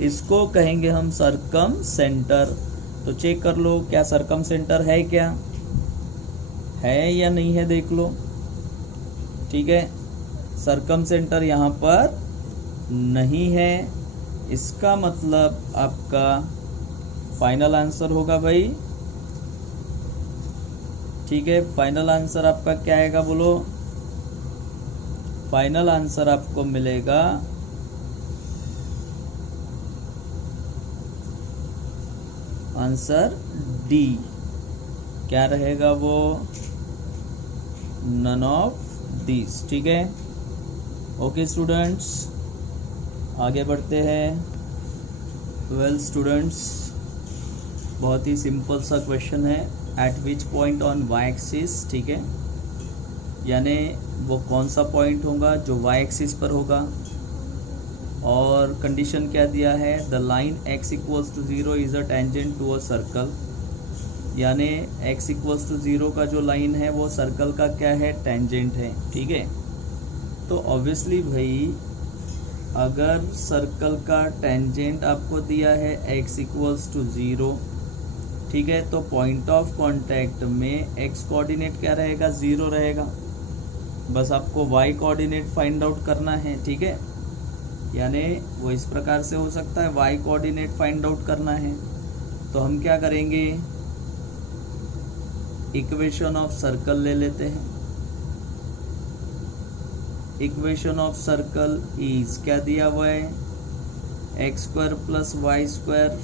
इसको कहेंगे हम सरकम सेंटर। तो चेक कर लो क्या सरकम सेंटर है, क्या है या नहीं है, देख लो। ठीक है, सरकम सेंटर यहाँ पर नहीं है, इसका मतलब आपका फाइनल आंसर होगा भाई। ठीक है, फाइनल आंसर आपका क्या आएगा बोलो। फाइनल आंसर आपको मिलेगा आंसर डी। क्या रहेगा वो, नन ऑफ दिस। ठीक है, ओके स्टूडेंट्स, आगे बढ़ते हैं। वेल स्टूडेंट्स, बहुत ही सिंपल सा क्वेश्चन है। At which point on y axis, ठीक है, यानी वो कौन सा पॉइंट होगा जो वाई एक्सिस पर होगा। और कंडीशन क्या दिया है, the line x equals to 0 is a tangent to a circle, यानी x इक्वल्स टू 0 का जो लाइन है वो सर्कल का क्या है, टेंजेंट है। ठीक है, तो ऑब्वियसली भाई अगर सर्कल का टेंजेंट आपको दिया है x इक्वल्स टू 0, ठीक है, तो पॉइंट ऑफ कांटेक्ट में x कोऑर्डिनेट क्या रहेगा, 0 रहेगा। बस आपको y कोऑर्डिनेट फाइंड आउट करना है। ठीक है, यानी वो इस प्रकार से हो सकता है, y कोऑर्डिनेट फाइंड आउट करना है। तो हम क्या करेंगे, इक्वेशन ऑफ सर्कल ले लेते हैं। इक्वेशन ऑफ सर्कल इज क्या दिया हुआ है, x² plus y²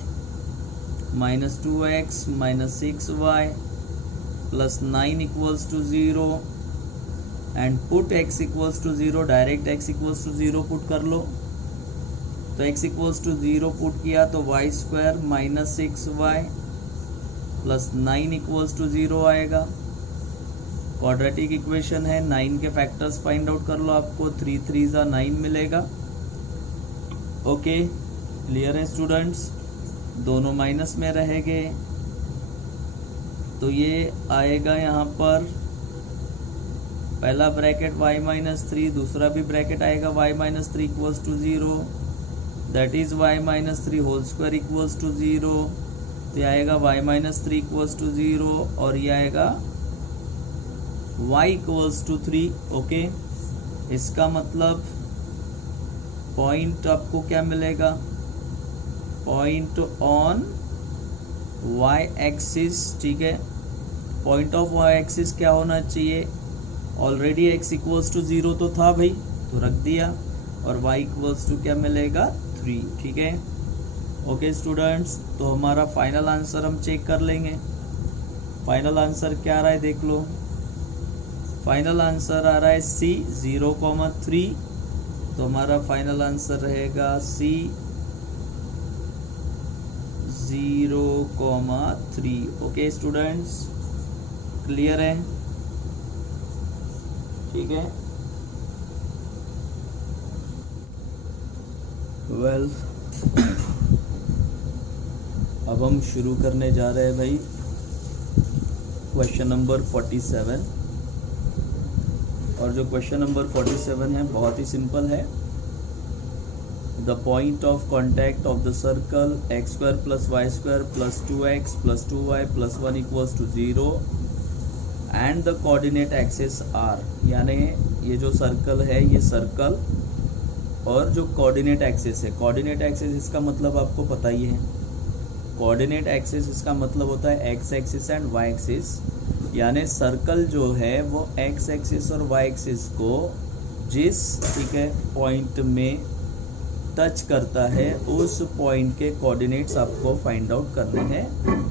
minus 2x minus 6y plus 9 equals to 0 and put x equals to 0, direct x equals to 0 put कर लो। तो x इक्वल्स टू 0 पुट किया तो y² minus 6y plus 9 equals to 0 आएगा। क्वाड्रेटिक इक्वेशन है, 9 के factors find out कर लो, आपको 3 3 ज़ा 9 मिलेगा। ओके, क्लियर है स्टूडेंट्स, दोनों माइनस में रहेंगे तो ये आएगा यहाँ पर पहला ब्रैकेट y माइनस 3, दूसरा भी ब्रैकेट आएगा y minus 3 equals to 0, that is y minus 3 whole square equals to 0। तो ये आएगा y माइनस 3 इक्वल्स टू 0 और ये आएगा y इक्वल्स टू 3। ओके, इसका मतलब पॉइंट आपको क्या मिलेगा, पॉइंट ऑन y एक्सिस। ठीक है, पॉइंट ऑफ y एक्सिस क्या होना चाहिए, ऑलरेडी x इक्वल्स टू 0 तो था भाई, तो रख दिया, और y इक्वल्स टू क्या मिलेगा, 3। ठीक है, ओके स्टूडेंट्स, तो हमारा फाइनल आंसर हम चेक कर लेंगे। फाइनल आंसर क्या आ रहा है देख लो, फाइनल आंसर आ रहा है C 0,3। तो हमारा फाइनल आंसर रहेगा C 0,3। ओके स्टूडेंट्स, क्लियर है, ठीक है। वेल अब हम शुरू करने जा रहे हैं भाई क्वेश्चन नंबर 47। और जो क्वेश्चन नंबर 47 है बहुत ही सिंपल है। The point of contact of the circle x² plus y² plus 2x plus 2y plus 1 equals to 0 and the coordinate axis are, यानी ये जो सर्कल है ये सर्कल और जो कोऑर्डिनेट एक्सिस है, कोऑर्डिनेट एक्सिस इसका मतलब आपको पता ही है, कोऑर्डिनेट एक्सिस इसका मतलब होता है x axis and y axis, यानी सर्कल जो है वो एक्स एक्सिस और वाई एक्सिस को जिस, ठीक है, पॉइंट में टच करता है उस पॉइंट के कोऑर्डिनेट्स आपको फाइंड आउट करने हैं,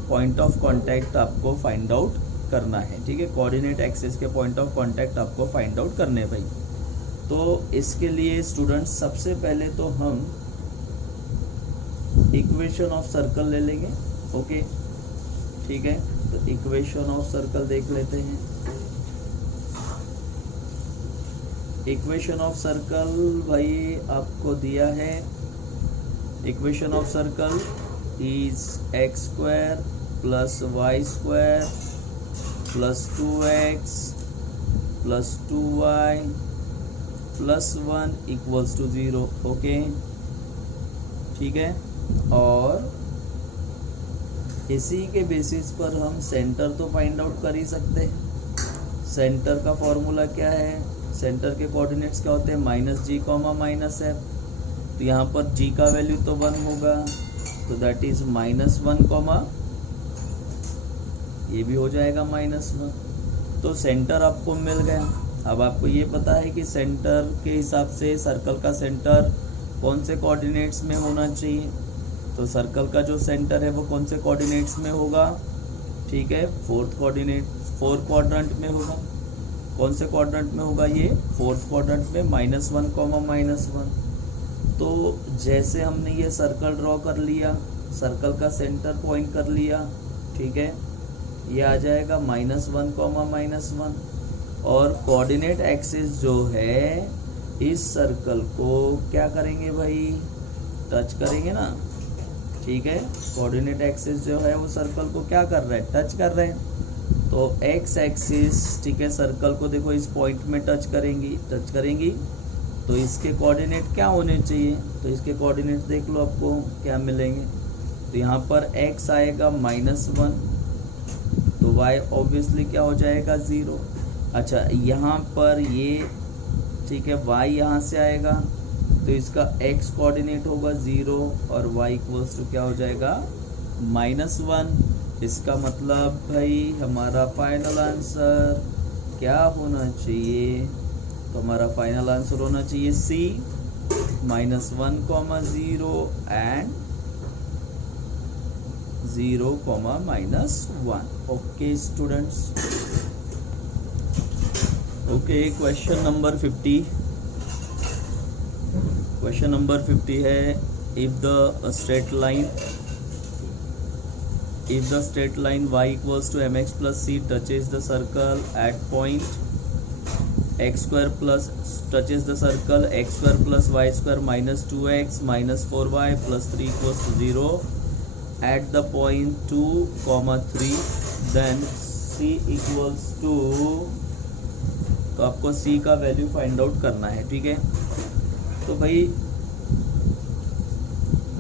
पॉइंट ऑफ कांटेक्ट आपको फाइंड आउट करना है। ठीक है, कोऑर्डिनेट एक्सिस के पॉइंट ऑफ कांटेक्ट आपको फाइंड आउट करने हैं भाई। तो इसके लिए स्टूडेंट्स सबसे पहले तो हम इक्वेशन ऑफ सर्कल ले लेंगे। ओके, ठीक है, तो इक्वेशन ऑफ सर्कल देख लेते हैं। इक्वेशन ऑफ सर्कल भाई आपको दिया है, equation of circle is x² plus y² plus 2x plus 2y plus 1 equals to 0। Okay, ठीक है, और इसी के बेसिस पर हम सेंटर तो फाइंड आउट कर ही सकते हैं। सेंटर का फॉर्मूला क्या है, सेंटर के कोऑर्डिनेट्स क्या होते हैं, -g, -f। तो यहाँ पर g का वैल्यू तो 1 होगा, तो दैट इज -1, ये भी हो जाएगा -1। तो सेंटर आपको मिल गया। अब आपको ये पता है कि सेंटर के हिसाब से सर्कल का सेंटर कौन से कोऑर्डिनेट्स में होना चाहिए। तो सर्कल का जो सेंटर है वो कौन से कोऑर्डिनेट्स में होगा, ठीक है, फोर्थ क्वाड्रेंट में होगा। कौन से क्वाड्रेंट में होगा ये, फोर्थ क्वाड्रेंट में, -1, -1। तो जैसे हमने ये सर्कल ड्रॉ कर लिया, सर्कल का सेंटर पॉइंट कर लिया, ठीक है, ये आ जाएगा -1, -1। और कोऑर्डिनेट एक्सिस जो है इस सर्कल को क्या करेंगे भाई, टच करेंगे ना, ठीक है। कोऑर्डिनेट एक्सिस जो है वो सर्कल को क्या कर रहा है, टच कर रहे हैं। तो एक्स एक्सिस, ठीक है, सर्कल को देखो इस पॉइंट में टच करेंगी, तो इसके कोऑर्डिनेट क्या होने चाहिए, तो इसके कोऑर्डिनेट देख लो आपको क्या मिलेंगे। तो यहाँ पर x आएगा -1, तो y ऑब्वियसली क्या हो जाएगा, 0। अच्छा, यहाँ पर ये, ठीक है, y यहाँ से आएगा, तो इसका x कोऑर्डिनेट होगा 0 और y इक्वल्स टू क्या हो जाएगा, -1। इसका मतलब भाई हमारा फाइनल आंसर क्या होना चाहिए, तो हमारा फाइनल आंसर होना चाहिए C, -1, 0 and 0, -1। Okay students, okay. Question number 50 है, if the straight line y equals to mx plus c touches the circle at point x square plus touches the circle x square plus y square minus 2x minus 4y plus 3 equals to 0 at the point 2, 3, then c equals to, तो आपको c का value find out करना है, ठीक है। तो भाई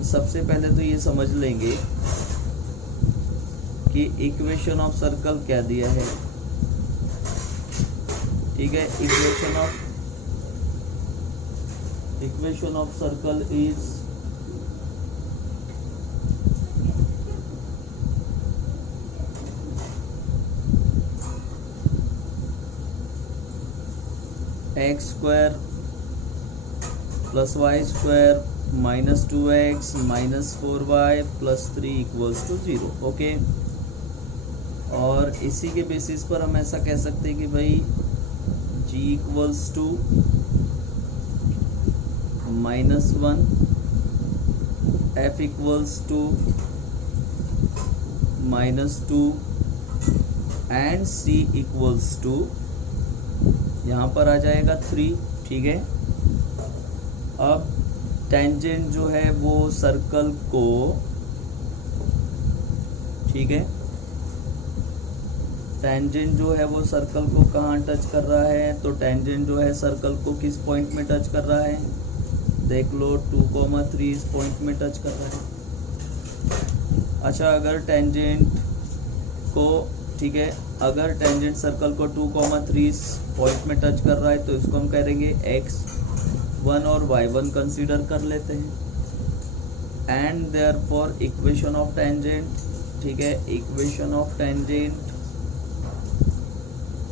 सबसे पहले तो ये समझ लेंगे कि इक्वेशन ऑफ सर्कल क्या दिया है, ठीक है। Equation of circle is x square plus y square minus 2x minus 4y plus 3 equals to 0, okay. और इसी के बेसिस पर हम ऐसा कह सकते हैं कि भाई g equals to -1, f equals to -2 and c equals to, यहाँ पर आ जाएगा 3, ठीक है। अब टेंजेंट जो है वो सर्कल को, ठीक है, टेंजेंट जो है वो सर्कल को कहाँ टच कर रहा है, तो टेंजेंट जो है सर्कल को किस पॉइंट में टच कर रहा है, देख लो 2, 3 इस पॉइंट में टच कर रहा है। अच्छा, अगर टेंजेंट को, ठीक है, अगर टेंजेंट सर्कल को 2, 3 पॉइंट में टच कर रहा है तो इसको हम करेंगे x1 और y1 कंसीडर कर लेते हैं। And therefore equation of tangent, ठीक है, इक्वेशन ऑफ टेंजेंट,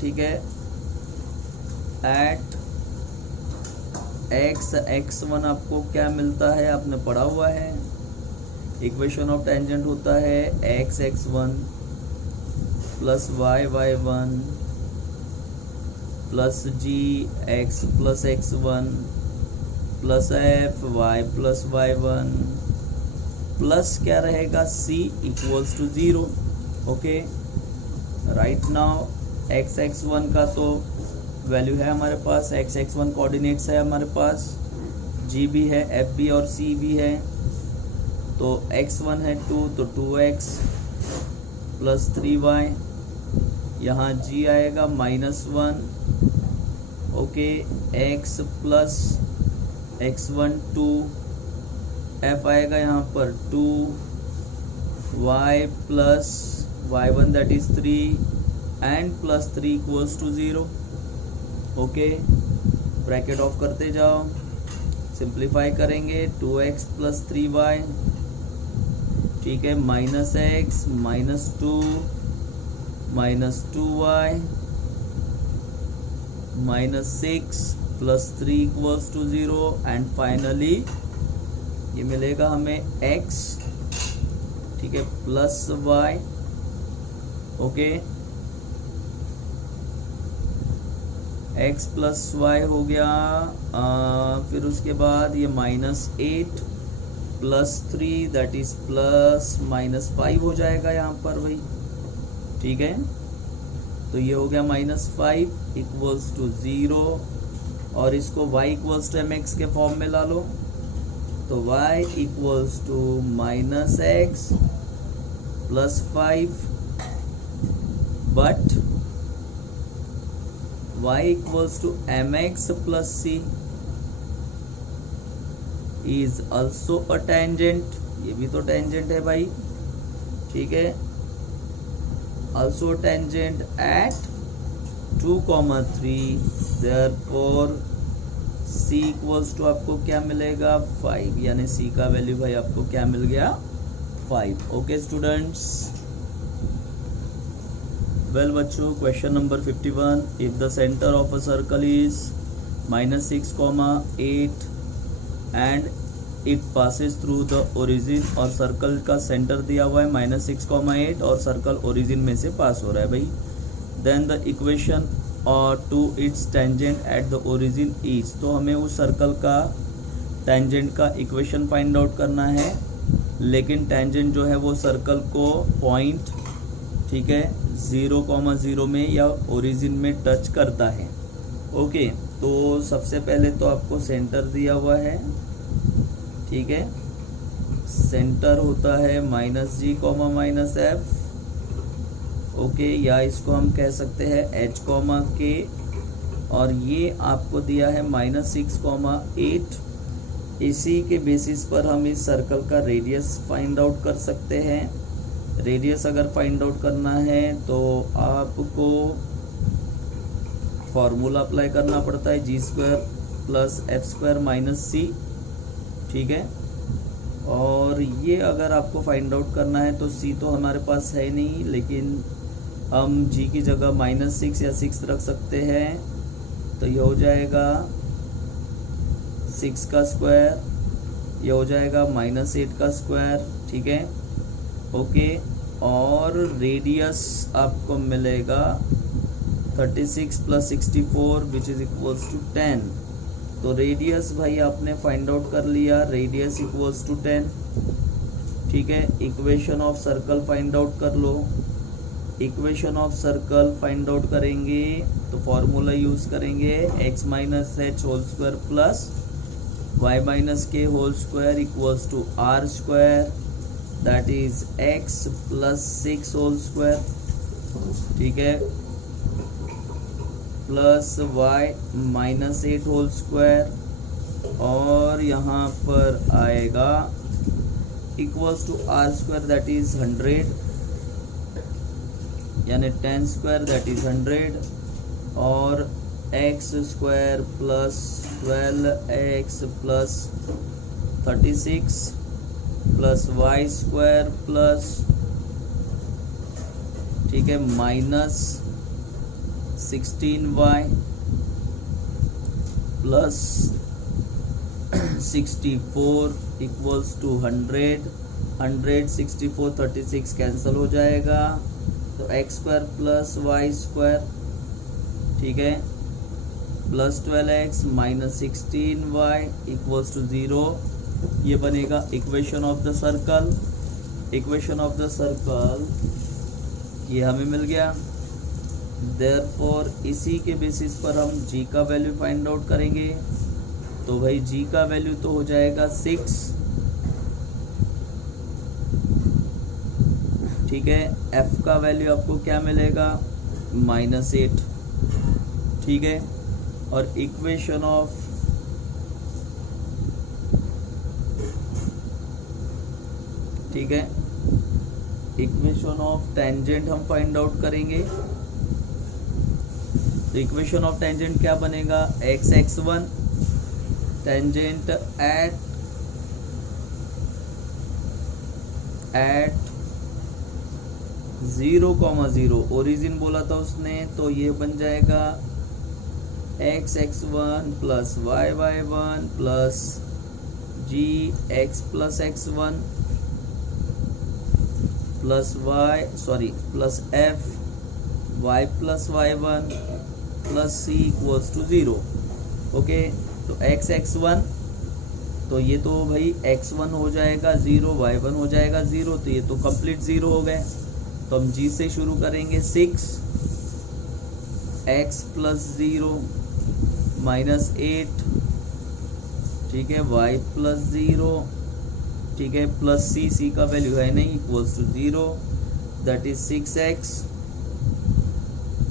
ठीक है, एट x1 आपको क्या मिलता है, आपने पढ़ा हुआ है, इक्वेशन ऑफ टेंजेंट होता है x1 plus y1 plus gx plus x1 plus fy plus y1 plus क्या रहेगा c equals to 0, okay. Right now x1 का तो वैल्यू है हमारे पास, x1 कोऑर्डिनेट्स है हमारे पास, g भी है, f भी और c भी है। तो x1 है 2, तो 2x प्लस 3y, यहाँ g आएगा -1, okay, x plus x1 2 f आएगा यहाँ पर 2 y plus y1 that is 3 and plus 3 equals to 0। Okay, bracket off करते जाओ, सिंप्लीफाई करेंगे 2x प्लस 3y, ठीक है, minus x minus 2 minus 2y minus 6 plus 3 equals to 0 and finally ये मिलेगा हमें x, ठीक है, plus y। Okay, x plus y हो गया। फिर उसके बाद ये minus 8 plus 3 that is plus minus 5 हो जाएगा यहाँ पर भाई, ठीक है। तो ये हो गया माइनस 5 इक्वल्स टू 0 और इसको y इक्वल्स टू mx के फॉर्म में ला लो, तो y equals to minus x plus 5 but y equals to mx plus c is also a tangent, ये भी तो टेंजेंट है भाई, ठीक है। also tangent at 2, 3, therefore c equals to आपको क्या मिलेगा 5, यानी c का वैल्यू भाई आपको क्या मिल गया 5। ओके स्टूडेंट्स, वेल बच्चों, question number 51, if the centre of a circle is -6, 8 and it passes through the origin, और सर्कल का सेंटर दिया हुआ है -6, 8 और सर्कल ओरिजिन में से पास हो रहा है भाई, देन द इक्वेशन और to its tangent at the origin is, तो हमें उस सर्कल का टेंजेंट का इक्वेशन फाइंड आउट करना है, लेकिन टेंजेंट जो है वो सर्कल को पॉइंट, ठीक है, 0, 0 में या ओरिजिन में टच करता है। ओके, तो सबसे पहले तो आपको सेंटर दिया हुआ है, ठीक है, सेंटर होता है -g, -f, ओके, या इसको हम कह सकते हैं h, k, और ये आपको दिया है -6, 8। इसी के बेसिस पर हम इस सर्कल का रेडियस फाइंड आउट कर सकते हैं। रेडियस अगर फाइंड आउट करना है तो आपको फॉर्मूला अप्लाई करना पड़ता है g² plus f² minus c, ठीक है। और ये अगर आपको फाइंड आउट करना है तो c तो हमारे पास है नहीं, लेकिन हम g की जगह -6 या 6 रख सकते हैं, तो ये हो जाएगा 6 का स्क्वायर, ये हो जाएगा -8 का स्क्वायर, ठीक है। ओके, और रेडियस आपको मिलेगा 36 plus 64 which is equals to 10। तो रेडियस भाई आपने फाइंड आउट कर लिया, रेडियस इक्वल्स टू 10, ठीक है। Equation of circle find out कर लो, equation of circle find out करेंगे तो फॉर्मूला यूज करेंगे x minus h whole square plus y minus k whole square equals to r square that is x plus 6 whole square, ठीक है, plus y minus 8 whole square, और यहाँ पर आएगा equals to r square that is 100, यानी 10 square that is 100, और x square plus 12x plus 36 plus y square plus, ठीक है, minus 16y plus 64 equals to 100, 64, 36 cancel हो जाएगा, तो x square plus y square, ठीक है, plus 12x minus 16y equals to 0। ये बनेगा equation of the circle. Equation of the circle ये हमें मिल गया। देयरफॉर इसी के बेसिस पर हम g का वैल्यू फाइंड आउट करेंगे। तो भाई g का वैल्यू तो हो जाएगा 6, ठीक है। f का वैल्यू आपको क्या मिलेगा -8, ठीक है। और इक्वेशन ऑफ ठीक है। इक्वेशन ऑफ टेंजेंट हम फाइंड आउट करेंगे। तो इक्वेशन ऑफ टेंजेंट क्या बनेगा, x x one tangent at 0,0 origin बोला था उसने, तो ये बन जाएगा x x one plus y y one plus g x plus x one plus plus f y plus y one plus c equals to 0। Okay, तो x x one, तो ये तो भाई x1 हो जाएगा 0, y1 हो जाएगा 0, तो ये तो कंप्लीट 0 हो गए। तो हम g से शुरू करेंगे, 6 x प्लस 0 माइनस 8, ठीक है, y प्लस 0, ठीक है, प्लस c का वैल्यू है नहीं, equals to 0, that is 6x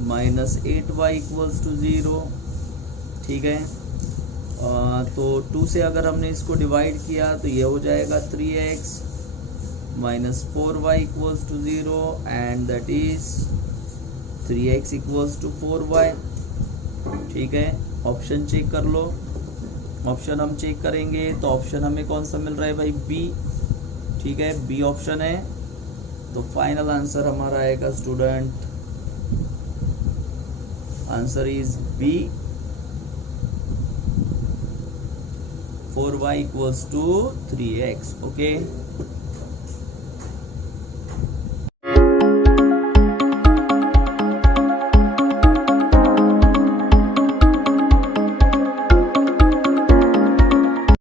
minus 8y equals to 0, ठीक है। तो 2 से अगर हमने इसको डिवाइड किया तो ये हो जाएगा 3x minus 4y equals to 0 and that is 3x equals to 4y, ठीक है। ऑप्शन चेक कर लो। ऑप्शन हम चेक करेंगे तो ऑप्शन हमें कौन सा मिल रहा है भाई, बी, ठीक है, बी ऑप्शन है। तो फाइनल आंसर हमारा आएगा student, answer is B, 4y equals to 3x. Okay.